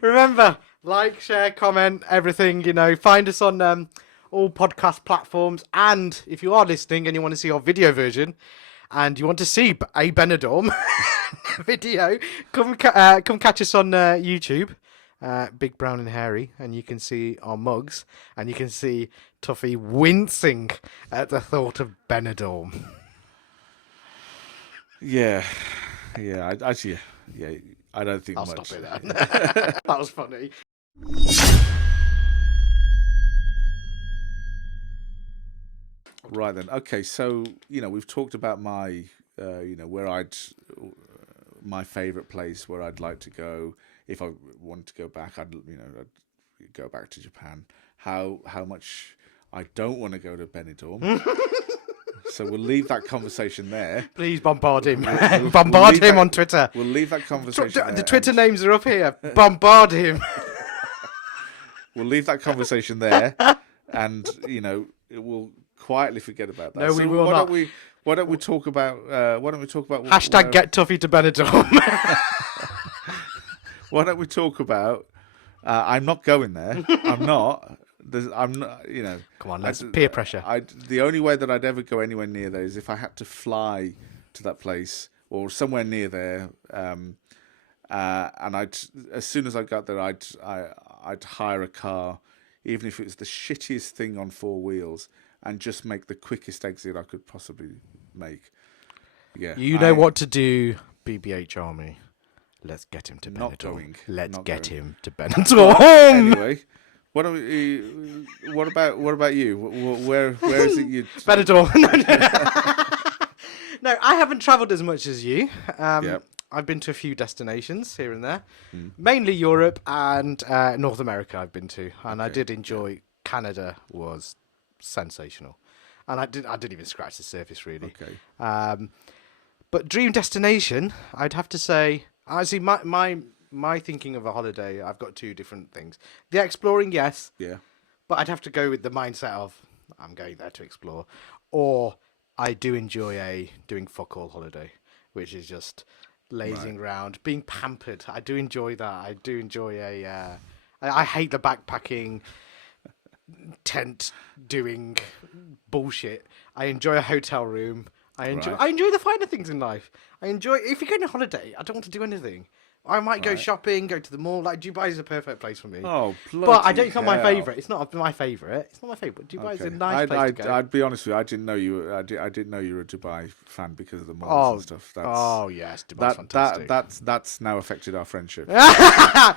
Remember, like, share, comment, everything. Find us on all podcast platforms. And if you are listening and you want to see our video version, and you want to see a Benidorm video, come catch us on YouTube. Big Brown and Hairy, and you can see our mugs, and you can see Tuffy wincing at the thought of Benidorm. Yeah. I don't think I'll much. stop it then. That was funny. Right then. Okay, so we've talked about my where my favorite place where I'd like to go if I wanted to go back. I'd go back to Japan. How much I don't want to go to Benidorm. So we'll leave that conversation there. Please bombard him. Bombard him on Twitter. We'll leave that conversation there. The Twitter names are up here. Bombard him. We'll leave that conversation there, and it will quietly forget about that. No, we will not. Why don't we talk about? Hashtag get Tuffy to Benidorm. Why don't we talk about? I'm not going there. I'm not. I'm not. Come on, let's peer pressure. The only way that I'd ever go anywhere near there is if I had to fly to that place or somewhere near there. And as soon as I got there, I'd hire a car, even if it was the shittiest thing on four wheels, and just make the quickest exit I could possibly make. Yeah, you know what to do, BBH Army. Let's get him to not Benidorm. going. Let's Not get going. him to Benidorm. Anyway, what about you? Where is it you? Benidorm. No, I haven't travelled as much as you. Yep. I've been to a few destinations here and there, mainly Europe and North America. I've been to, and I did enjoy. Canada was sensational, and I didn't even scratch the surface really. Okay. But dream destination, I'd have to say. Actually, my thinking of a holiday, I've got two different things. The exploring, yes. Yeah. But I'd have to go with the mindset of I'm going there to explore, or I do enjoy doing fuck all holiday, which is just lazing around, being pampered. I do enjoy that. I do enjoy I hate the backpacking tent doing bullshit. I enjoy a hotel room. I enjoy the finer things in life. If you're going on holiday, I don't want to do anything. I might go shopping, go to the mall. Like Dubai is a perfect place for me. Oh, but it's not my favourite. It's not my favourite. It's not my favourite. Dubai is a nice place to go. I'd be honest with you. I didn't know you were. I didn't know you were a Dubai fan because of the malls and stuff. Yes, Dubai's fantastic. That's now affected our friendship. I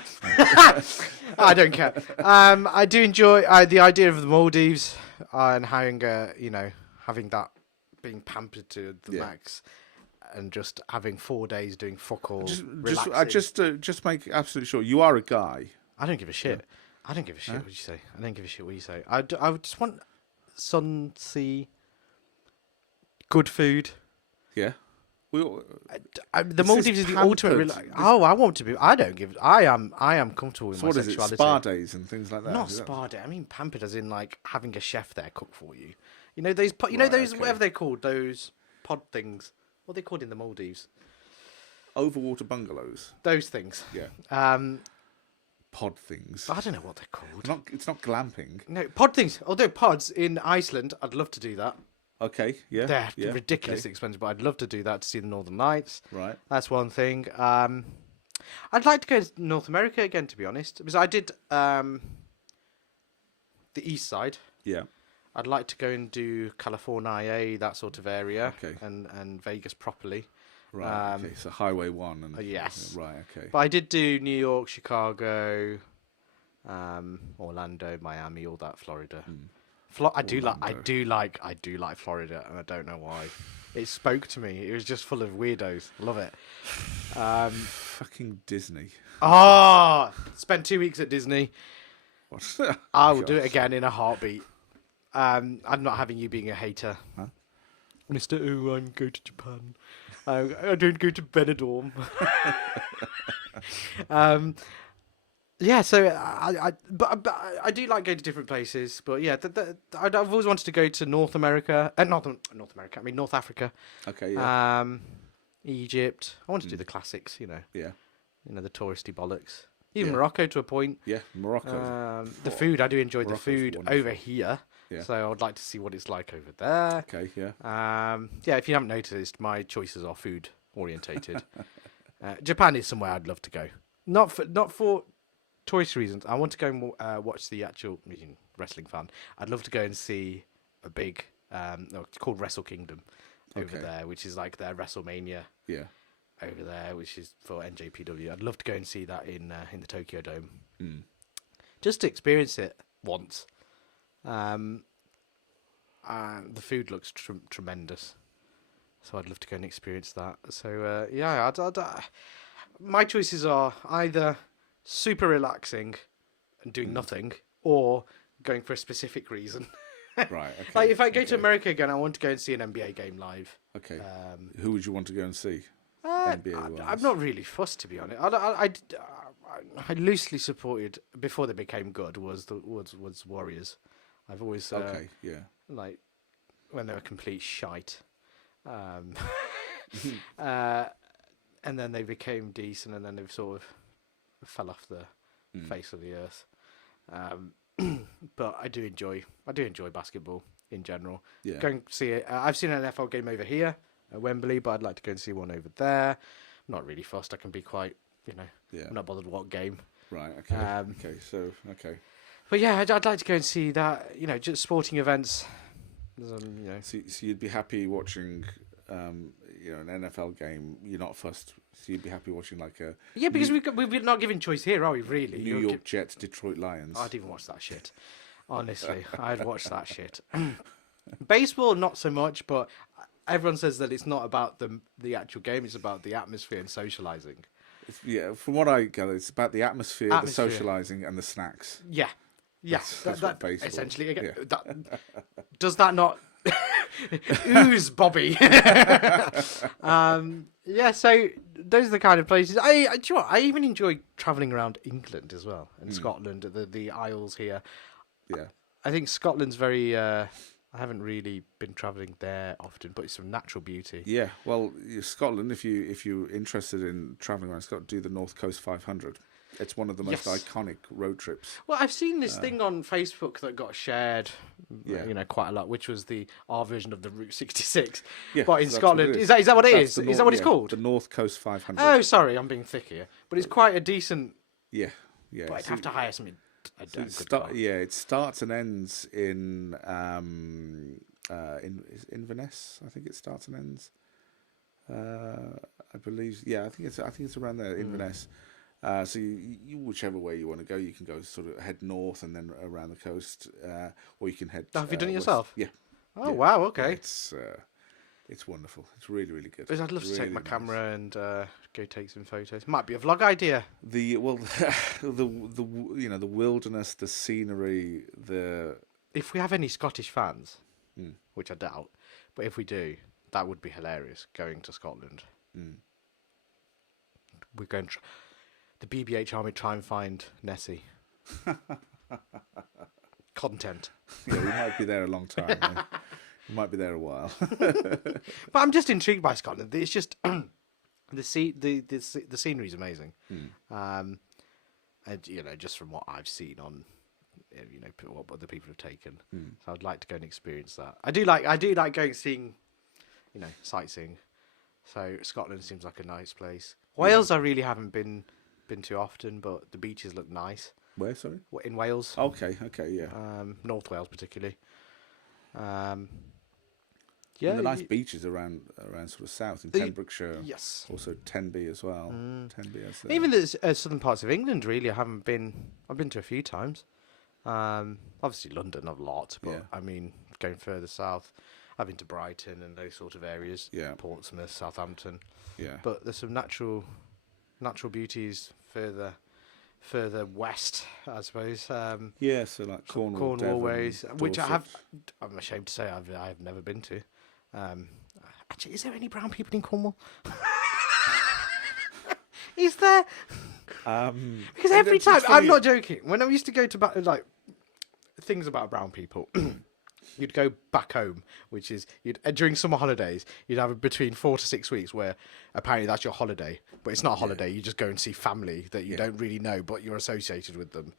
don't care. I do enjoy the idea of the Maldives and having that being pampered to the max. And just having 4 days doing fuck all. Just make absolutely sure you are a guy. I don't give a shit. Yeah. I don't give a shit what you say. I don't give a shit what you say. I would just want sun, sea, good food. Yeah. The Maldives is the ultimate. I want to be. I don't give. I am comfortable with my sexuality. What is it? Spa days and things like that. Not spa day. I mean pampered, as in like having a chef there cook for you. You know those. Whatever they're called. Those pod things. What are they called in the Maldives? Overwater bungalows. Those things. Yeah. Pod things. I don't know what they're called. It's not glamping. No, pod things. Although pods in Iceland, I'd love to do that. Okay, yeah. They're ridiculously expensive, but I'd love to do that to see the Northern Lights. Right. That's one thing. I'd like to go to North America again, to be honest. Because I did the East Side. Yeah. I'd like to go and do California, that sort of area, okay. and Vegas properly. Right, okay, so Highway 1. And yes. Right, okay. But I did do New York, Chicago, Orlando, Miami, all that, Florida. I do like Florida, and I don't know why. It spoke to me. It was just full of weirdos. Love it. Fucking Disney. Spent 2 weeks at Disney. What? I will do it again in a heartbeat. I'm not having you being a hater. Huh? Mr. Oh, I'm going to Japan. I don't go to Benidorm. Yeah, so but I do like going to different places. But yeah, I've always wanted to go to North America. North America. I mean North Africa. Okay. Yeah. Egypt. I want to do the classics. Yeah. The touristy bollocks. Even Morocco to a point. Yeah, Morocco. The food, I do enjoy Morocco's the food wonderful. over here. Yeah. So I would like to see what it's like over there. Okay, yeah. Yeah, if you haven't noticed, my choices are food orientated. Japan is somewhere I'd love to go. Not for tourist reasons. I want to go and watch the actual wrestling fan. I'd love to go and see a big, it's called Wrestle Kingdom over there, which is like their WrestleMania. Yeah. over there, which is for NJPW. I'd love to go and see that in the Tokyo Dome, just to experience it once. And the food looks tremendous, so I'd love to go and experience that. So yeah, my choices are either super relaxing and doing nothing, or going for a specific reason. Right. Okay. Like if I go to America again, I want to go and see an NBA game live. Okay. Who would you want to go and see? I'm not really fussed, to be honest. I loosely supported before they became good was Warriors. I've always like when they were complete shite, and then they became decent, and then they've sort of fell off the face of the earth. But I do enjoy basketball in general. Yeah. Going to see it. I've seen an NFL game over here at Wembley, but I'd like to go and see one over there. I'm not really fussed. I can be quite, I'm not bothered what game. Right. Okay. Okay. But yeah, I'd like to go and see that. Just sporting events. So you'd be happy watching, an NFL game. You're not fussed. So you'd be happy watching like a because we're not giving choice here, are we? Really? New York Jets, Detroit Lions. I'd even watch that shit. Honestly, I'd watch that shit. Baseball, not so much, but everyone says that it's not about the actual game; it's about the atmosphere and socializing. From what I gather, it's about the atmosphere, the socializing, and the snacks. Yeah. That's what baseball essentially. Again, yeah. Does that not ooze, Bobby? Yeah. So those are the kind of places. Do you know what? I even enjoy traveling around England as well, and Scotland, the Isles here. Yeah. I think Scotland's very. I haven't really been travelling there often, but it's some natural beauty. Yeah, well, Scotland. If you're interested in travelling around Scotland, do the North Coast 500. It's one of the most iconic road trips. Well, I've seen this thing on Facebook that got shared, quite a lot, which was our version of the Route 66. Yeah, but in Scotland, is that what it is? Is that what it's called? The North Coast 500. Oh, sorry, I'm being thick here, but it's quite a decent. Yeah. But I'd have to hire something. It starts and ends in Inverness. I think it starts and ends. I believe. Yeah, I think it's around there, Inverness. So you whichever way you want to go, you can go sort of head north and then around the coast, or you can head. Have you done it west. yourself? Yeah. Oh wow! Okay. It's wonderful. It's really, really good. I'd love to take my camera and go take some photos. Might be a vlog idea. The wilderness, the scenery, If we have any Scottish fans, which I doubt, but if we do, that would be hilarious. Going to Scotland, we're going. The BBH Army try and find Nessie. Content. Yeah, we might be there a long time. We might be there a while. But I'm just intrigued by Scotland. It's just the scenery is amazing. And just from what I've seen on, what other people have taken. So I'd like to go and experience that. I do like going seeing, sightseeing. So Scotland seems like a nice place. Wales, I really haven't been too often, but the beaches look nice. Where, sorry? In Wales. Okay, yeah. North Wales particularly. Yeah, and the nice beaches around sort of south in Pembrokeshire. Yes. Also Tenby as well. Tenby as even the southern parts of England, really, I've been to a few times. Obviously London a lot, but I mean going further south, I've been to Brighton and those sort of areas. Yeah. Portsmouth, Southampton. Yeah. But there's some natural beauties further west, I suppose. So like Cornwall ways, Devon, which Dorset. I'm ashamed to say I've never been to. Actually, is there any brown people in Cornwall? Is there? Because every time, I'm not joking. When I used to go to like things about brown people, you'd go back home, which is during summer holidays, you'd have between 4 to 6 weeks where apparently that's your holiday, but it's not a holiday. You just go and see family that you don't really know, but you're associated with them,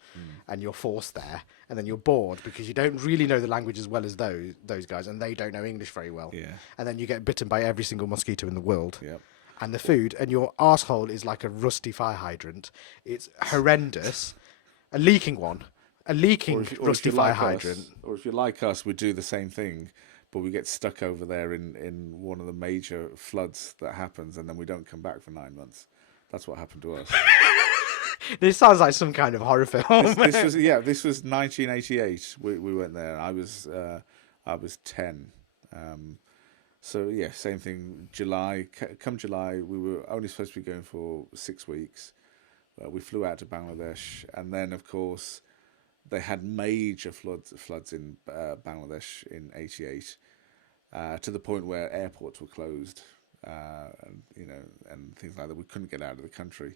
and you're forced there, and then you're bored because you don't really know the language as well as those guys, and they don't know English very well. Yeah. And then you get bitten by every single mosquito in the world. Yep. And the food, and your arsehole is like a rusty fire hydrant. It's horrendous. A leaking one. A leaking rusty fire hydrant. Or if you're like us, we do the same thing, but we get stuck over there in one of the major floods that happens, and then we don't come back for 9 months. That's what happened to us. This sounds like some kind of horror film. This was 1988. We went there. I was 10. So yeah, same thing. July, come July, we were only supposed to be going for 6 weeks. We flew out to Bangladesh, and then of course they had major floods in Bangladesh in '88, to the point where airports were closed, and and things like that. We couldn't get out of the country,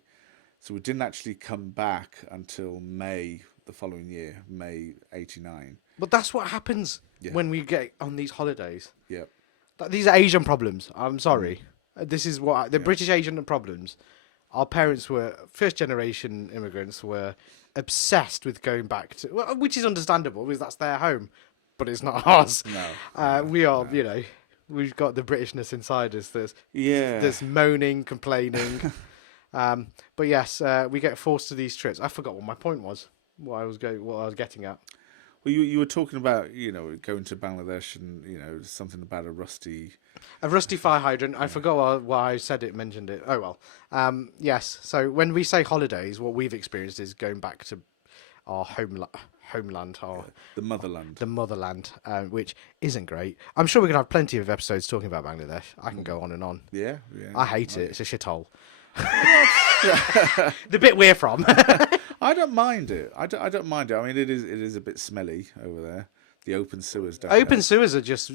so we didn't actually come back until May the following year, May '89. But that's what happens when we get on these holidays. Yeah. These are Asian problems. I'm sorry. This is what the British Asian problems. Our parents were first generation immigrants, were obsessed with going back to, which is understandable because that's their home, but it's not ours. No. We are, we've got the Britishness inside us. There's moaning, complaining. But yes, we get forced to these trips. I forgot what my point was. What I was getting at. Well, you were talking about going to Bangladesh and something about a rusty fire hydrant. I forgot why I mentioned it. Oh well. Yes. So when we say holidays, what we've experienced is going back to our homeland, the motherland, which isn't great. I'm sure we're gonna have plenty of episodes talking about Bangladesh. I can go on and on. Yeah. I hate it. It's a shithole. The bit we're from. I don't mind it. I don't mind it. I mean, it is a bit smelly over there. The open sewers down Open sewers are just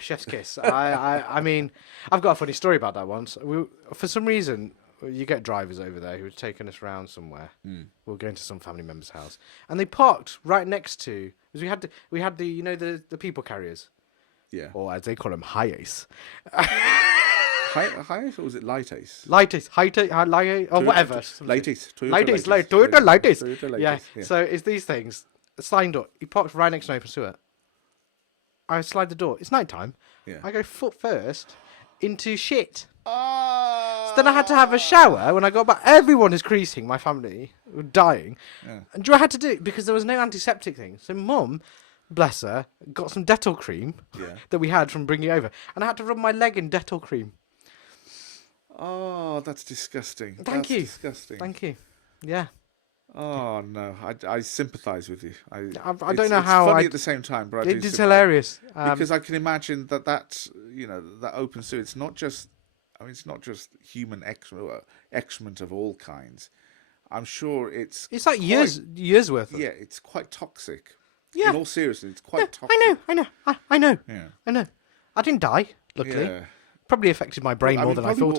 chef's kiss. I mean, I've got a funny story about that once. For some reason, you get drivers over there who had taken us around somewhere. We were going to some family member's house, and they parked right next to, because we had the people carriers. Yeah. Or as they call them, Hiace. Hiace, or was it Lightace? Lightace, Hiace, or whatever. Lightace. Toyota Lightace. Yeah. So it's these things. A sliding door. He parks right next to an open sewer. I slide the door. It's night time. Yeah. I go foot first into shit. Oh. So then I had to have a shower when I got back. Everyone is creasing. My family were dying. Yeah. And I had to do it because there was no antiseptic thing. So Mum, bless her, got some Dettol cream that we had from bringing over, and I had to rub my leg in Dettol cream. Oh, that's disgusting. Thank you. Disgusting. Thank you. Yeah. Oh no, I sympathise with you. I don't know how. It's funny at the same time, but it's hilarious because I can imagine that open sewer. It's not just human excrement of all kinds. I'm sure it's like years worth. Yeah, it's quite toxic. Yeah. In all seriousness, it's quite toxic. I know. Yeah. I know. I didn't die. Luckily, probably affected my brain more than I thought.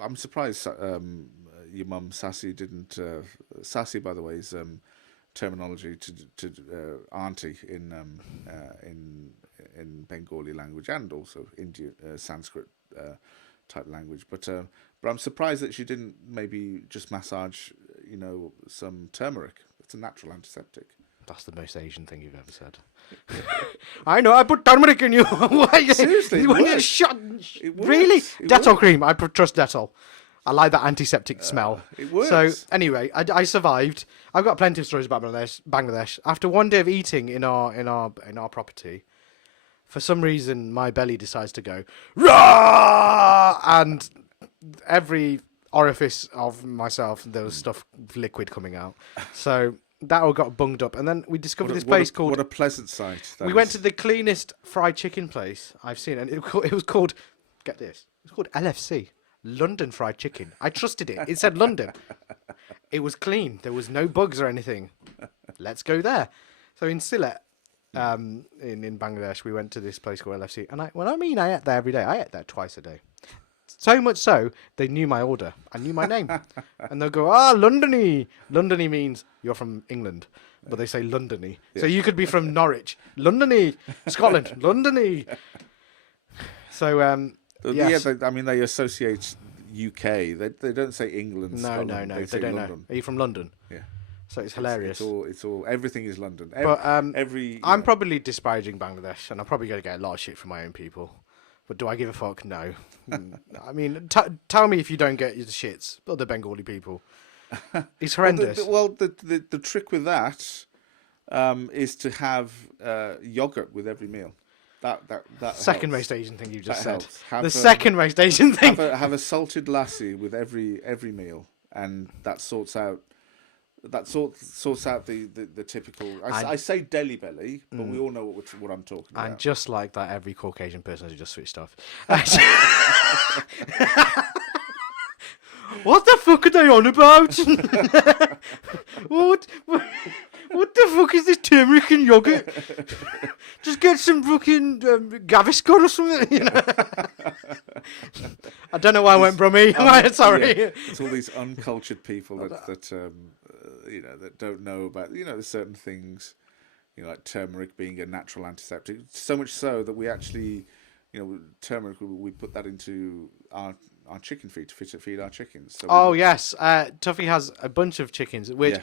I'm surprised. Your mum Sassy didn't. Sassy, by the way, is terminology to auntie in Bengali language and also Indian Sanskrit type language. But I'm surprised that she didn't maybe just massage some turmeric. It's a natural antiseptic. That's the most Asian thing you've ever said. I know. I put turmeric in you. Seriously, Really? Dettol cream. I trust Dettol. I like that antiseptic smell. It works. So anyway, I survived. I've got plenty of stories about Bangladesh. After one day of eating in our property, for some reason my belly decides to go rah, and every orifice of myself there was liquid coming out. So that all got bunged up, and then we discovered this place called. What a pleasant sight! We went to the cleanest fried chicken place I've seen, and it was called. Get this! It was called LFC. London Fried Chicken. I trusted it. It said London. It was clean. There was no bugs or anything. Let's go there. So in Sylhet, in Bangladesh, we went to this place called LFC. And I ate there every day. I ate there twice a day. So much so, they knew my order. I knew my name. And they'll go, Londony. Londony means you're from England. But they say Londony. Yeah. So you could be from Norwich. Londony. Scotland. Londony. So, yes. Yeah, they associate UK. They don't say England. No, Scotland. They don't London. know. Are you from London? Yeah. So it's hilarious. It's all. Everything is London. I'm probably disparaging Bangladesh, and I'm probably going to get a lot of shit from my own people. But do I give a fuck? No. I mean, tell me if you don't get the shits. The Bengali people. It's horrendous. The trick with that is to have yogurt with every meal. That second helps. most Asian thing you just That said. helps. The second most Asian thing. Have a salted lassi with every meal, and that sorts out the typical. I say deli belly, but we all know what I'm talking about. And just like that, every Caucasian person has just switched off. What the fuck are they on about? What the fuck is this turmeric and yogurt? Just get some fucking Gaviscon or something, you know. I don't know why I went Brummy. Sorry. Yeah, it's all these uncultured people that you know, that don't know about, you know, certain things, you know, like turmeric being a natural antiseptic. So much so that we actually, you know, turmeric, we put that into our chicken feed to feed our chickens. So yes, Tuffy has a bunch of chickens, which.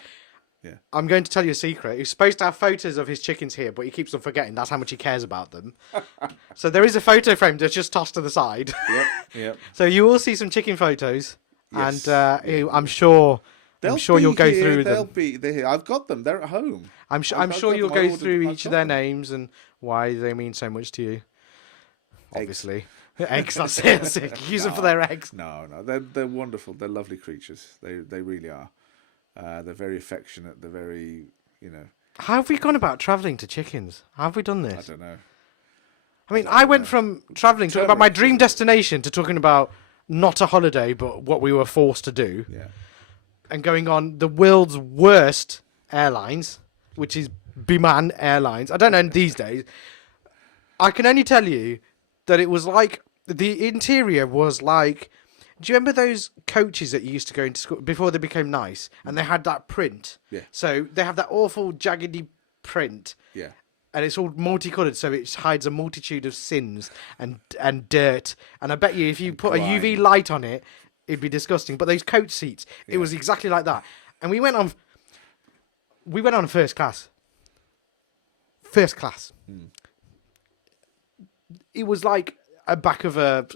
Yeah. I'm going to tell you a secret. He's supposed to have photos of his chickens here, but he keeps on forgetting. That's how much he cares about them. So there is a photo frame that's just tossed to the side. Yep. So you will see some chicken photos, Yes. and I'm sure you'll go through them. They're here. I've got them. They're at home. I'm sure you'll go through each of their names and why they mean so much to you. Obviously, eggs. That's it. Use them for their eggs. No, they're wonderful. They're lovely creatures. They really are. They're very affectionate. They're very, you know. How have we gone about travelling to chickens? How have we done I this? don't know. I mean, I went from travelling talking about my dream destination to talking about not a holiday, but what we were forced to do. Yeah. And going on the world's worst airlines, which is Biman Airlines. I don't know these days. I can only tell you that it was like, the interior was like, do you remember those coaches that you used to go into school before they became nice? And they had that print. Yeah. So they have that awful jaggedy print. Yeah. And it's all multicolored, so it hides a multitude of sins and dirt. And I bet you if you put a UV light on it, it'd be disgusting. But those coach seats, it was exactly like that. And we went on first class. First class. It was like a back of a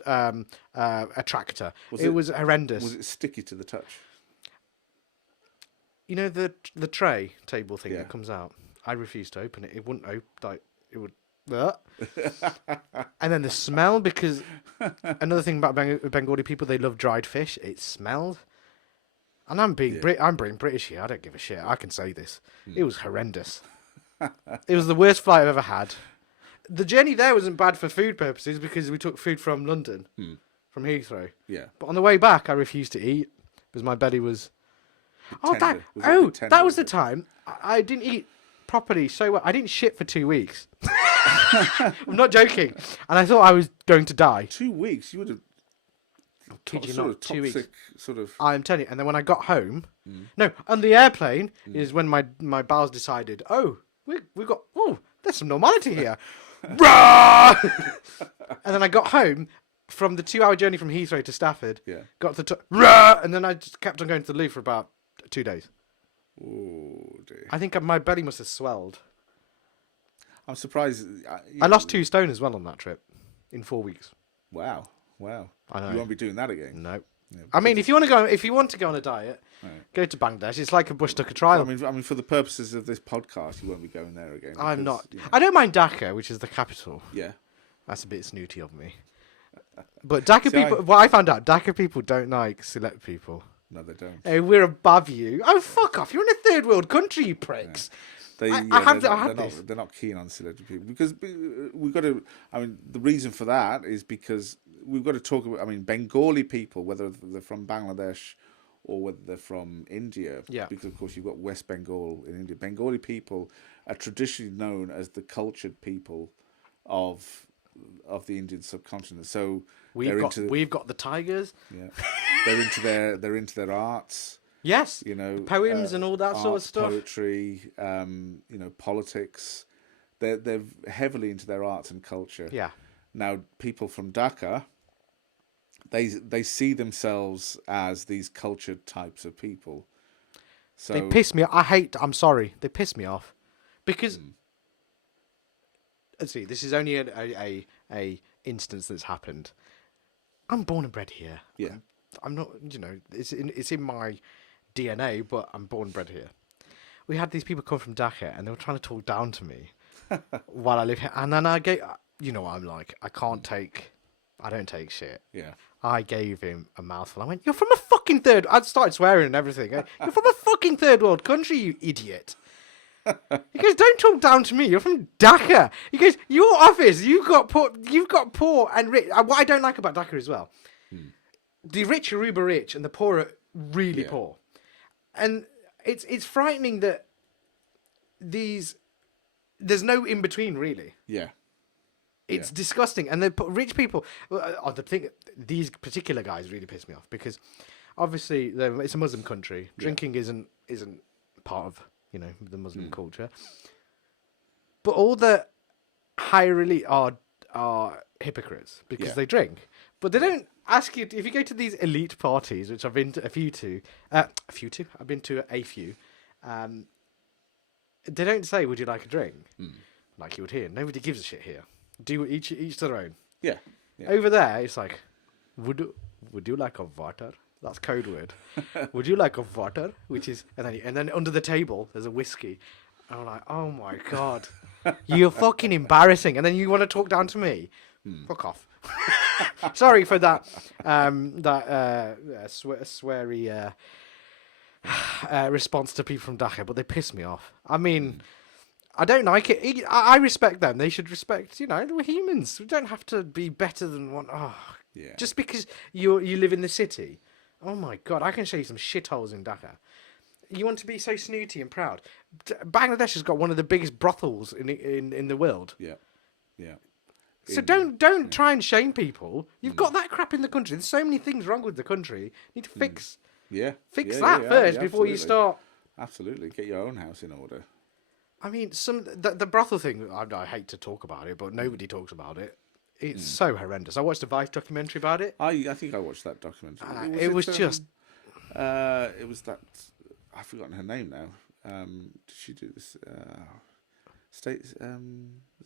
tractor. It was horrendous. Was it sticky to the touch? You know the tray table thing Yeah. that comes out. I refused to open it. It wouldn't open. Like it would. And then the smell, because another thing about Bengali people, they love dried fish. It smelled. And I'm being British here. I don't give a shit. I can say this. It was horrendous. It was the worst flight I've ever had. The journey there wasn't bad for food purposes because we took food from London, from Heathrow. Yeah. But on the way back, I refused to eat because my belly was. Tender. That was the time I didn't eat properly. So I didn't shit for 2 weeks. I'm not joking, and I thought I was going to die. 2 weeks. You would have. Kid you sort not, of 2 weeks. toxic, sort of. I'm telling you. And then when I got home, no, on the airplane is when my bowels decided, there's some normality here. And then I got home from the 2-hour journey from Heathrow to Stafford. Yeah. Got to and then I just kept on going to the loo for about 2 days. Oh dear. I think my belly must have swelled. I'm surprised. I lost 2 stone as well on that trip in 4 weeks. Wow. I know. You won't be doing that again. No. Yeah, I mean, if you want to go on a diet, go to Bangladesh. It's like a bush tucker trial. I mean, for the purposes of this podcast, you won't be going there again. I'm not. You know, I don't mind Dhaka, which is the capital. yeah. That's a bit snooty of me. But Dhaka people, what I found out, Dhaka people don't like Sylhet people. No, they don't. Hey, we're above you. Oh, fuck off. You're in a third world country, you pricks. Yeah. They're not keen on selected people because we've got to. I mean, the reason for that is because we've got to talk about. I mean, Bengali people, whether they're from Bangladesh or whether they're from India. Yeah. Because of course you've got West Bengal in India. Bengali people are traditionally known as the cultured people of the Indian subcontinent. So we've got the tigers. Yeah. They're into their arts. Yes, you know, poems and all that sort of stuff. Poetry, you know, politics. They're heavily into their arts and culture. Yeah. Now, people from Dhaka, they see themselves as these cultured types of people. So they piss me. I'm sorry. They piss me off because. Let's see. This is only a instance that's happened. I'm born and bred here. Yeah. I'm not. You know, it's in my DNA, but I'm born and bred here. We had these people come from Dhaka, and they were trying to talk down to me while I live here. And then you know what I'm like. I don't take shit. Yeah. I gave him a mouthful. I went, "You're from a fucking third." I started swearing and everything. "You're from a fucking third world country, you idiot." He goes, "Don't talk down to me. You're from Dhaka." He goes, "Your office, you've got poor and rich." What I don't like about Dhaka as well, the rich are uber rich and the poor are really poor, and it's frightening that there's no in between really. Yeah. It's disgusting, and the rich people. The thing, these particular guys really piss me off because, obviously, it's a Muslim country. Drinking isn't part of the Muslim culture. But all the higher elite are hypocrites because they drink, but they don't ask you if you go to these elite parties, which I've been to a few. I've been to a few. They don't say, "Would you like a drink?" Like you would here. Nobody gives a shit here. Do each to their own. Yeah. Over there, it's like, would you like a water? That's code word. Would you like a water? Which is and then under the table there's a whiskey. And I'm like, oh my god, you're fucking embarrassing. And then you want to talk down to me? Fuck off. Sorry for that. Sweary response to people from Dhaka, but they piss me off. I mean. I don't like it. I respect them. They should respect, we're humans. We don't have to be better than one. Oh, Yeah. Just because you live in the city. Oh my God, I can show you some shitholes in Dhaka. You want to be so snooty and proud. Bangladesh has got one of the biggest brothels in the world. Yeah. Yeah. So don't try and shame people. You've got that crap in the country. There's so many things wrong with the country. You need to fix that first before you start. Absolutely. Get your own house in order. I mean, the brothel thing, I hate to talk about it, but nobody talks about it. It's so horrendous. I watched a Vice documentary about it. I think I watched that documentary. It was just... It was that... I've forgotten her name now. Did she do this?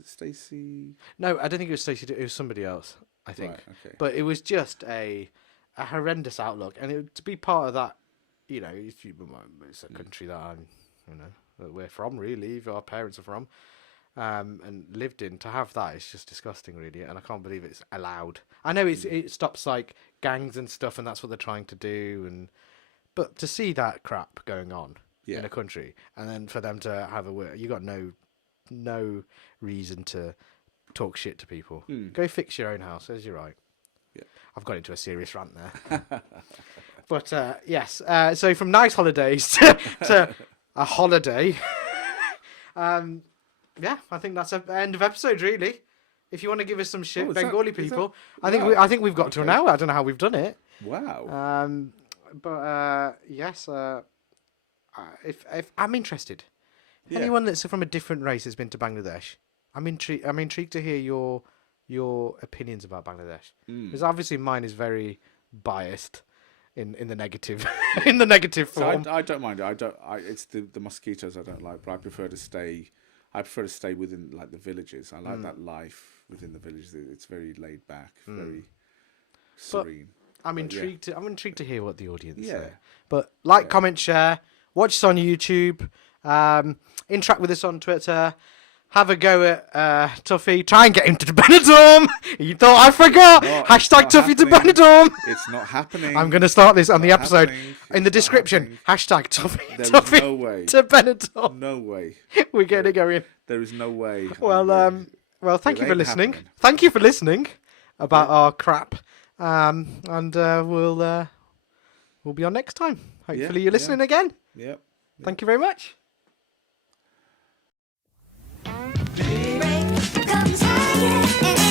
Stacey? No, I don't think it was Stacey. It was somebody else, I think. Right, okay. But it was just a horrendous outlook. And to be part of that, it's a country that I'm, that we're from, really, our parents are from, and lived in. To have that is just disgusting, really, and I can't believe it's allowed. I know it stops like gangs and stuff, and that's what they're trying to do, but to see that crap going on in a country, and then for them to have a word, you got no reason to talk shit to people. Go fix your own house, as you're right. Yeah, I've got into a serious rant there, but yes. So from nice holidays to a holiday. Yeah, I think that's the end of episode, really. If you want to give us some shit, Bengali people, I think we've got to an hour. I don't know how we've done it. Wow. But yes, if I'm interested. Yeah. Anyone that's from a different race has been to Bangladesh. I'm intrigued to hear your opinions about Bangladesh, because obviously mine is very biased. In the negative, in the negative form. So I don't mind it. It's the mosquitoes I don't like, but I prefer to stay within like the villages. I like that life within the villages. It's very laid back, very serene. But I'm intrigued. I'm intrigued to hear what the audience say. But Comment, share, watch us on YouTube, interact with us on Twitter. Have a go at Tuffy. Try and get him to the Benidorm. You thought I forgot. Hashtag Tuffy to Benidorm. It's not happening. I'm going to start this on the episode. In the description, hashtag Tuffy no way. to Benidorm. No way. We're going to go in. There is no way. Well, thank you for listening. Happening. Thank you for listening about our crap. And we'll be on next time. Hopefully you're listening again. Yep. Thank you very much. Comes higher.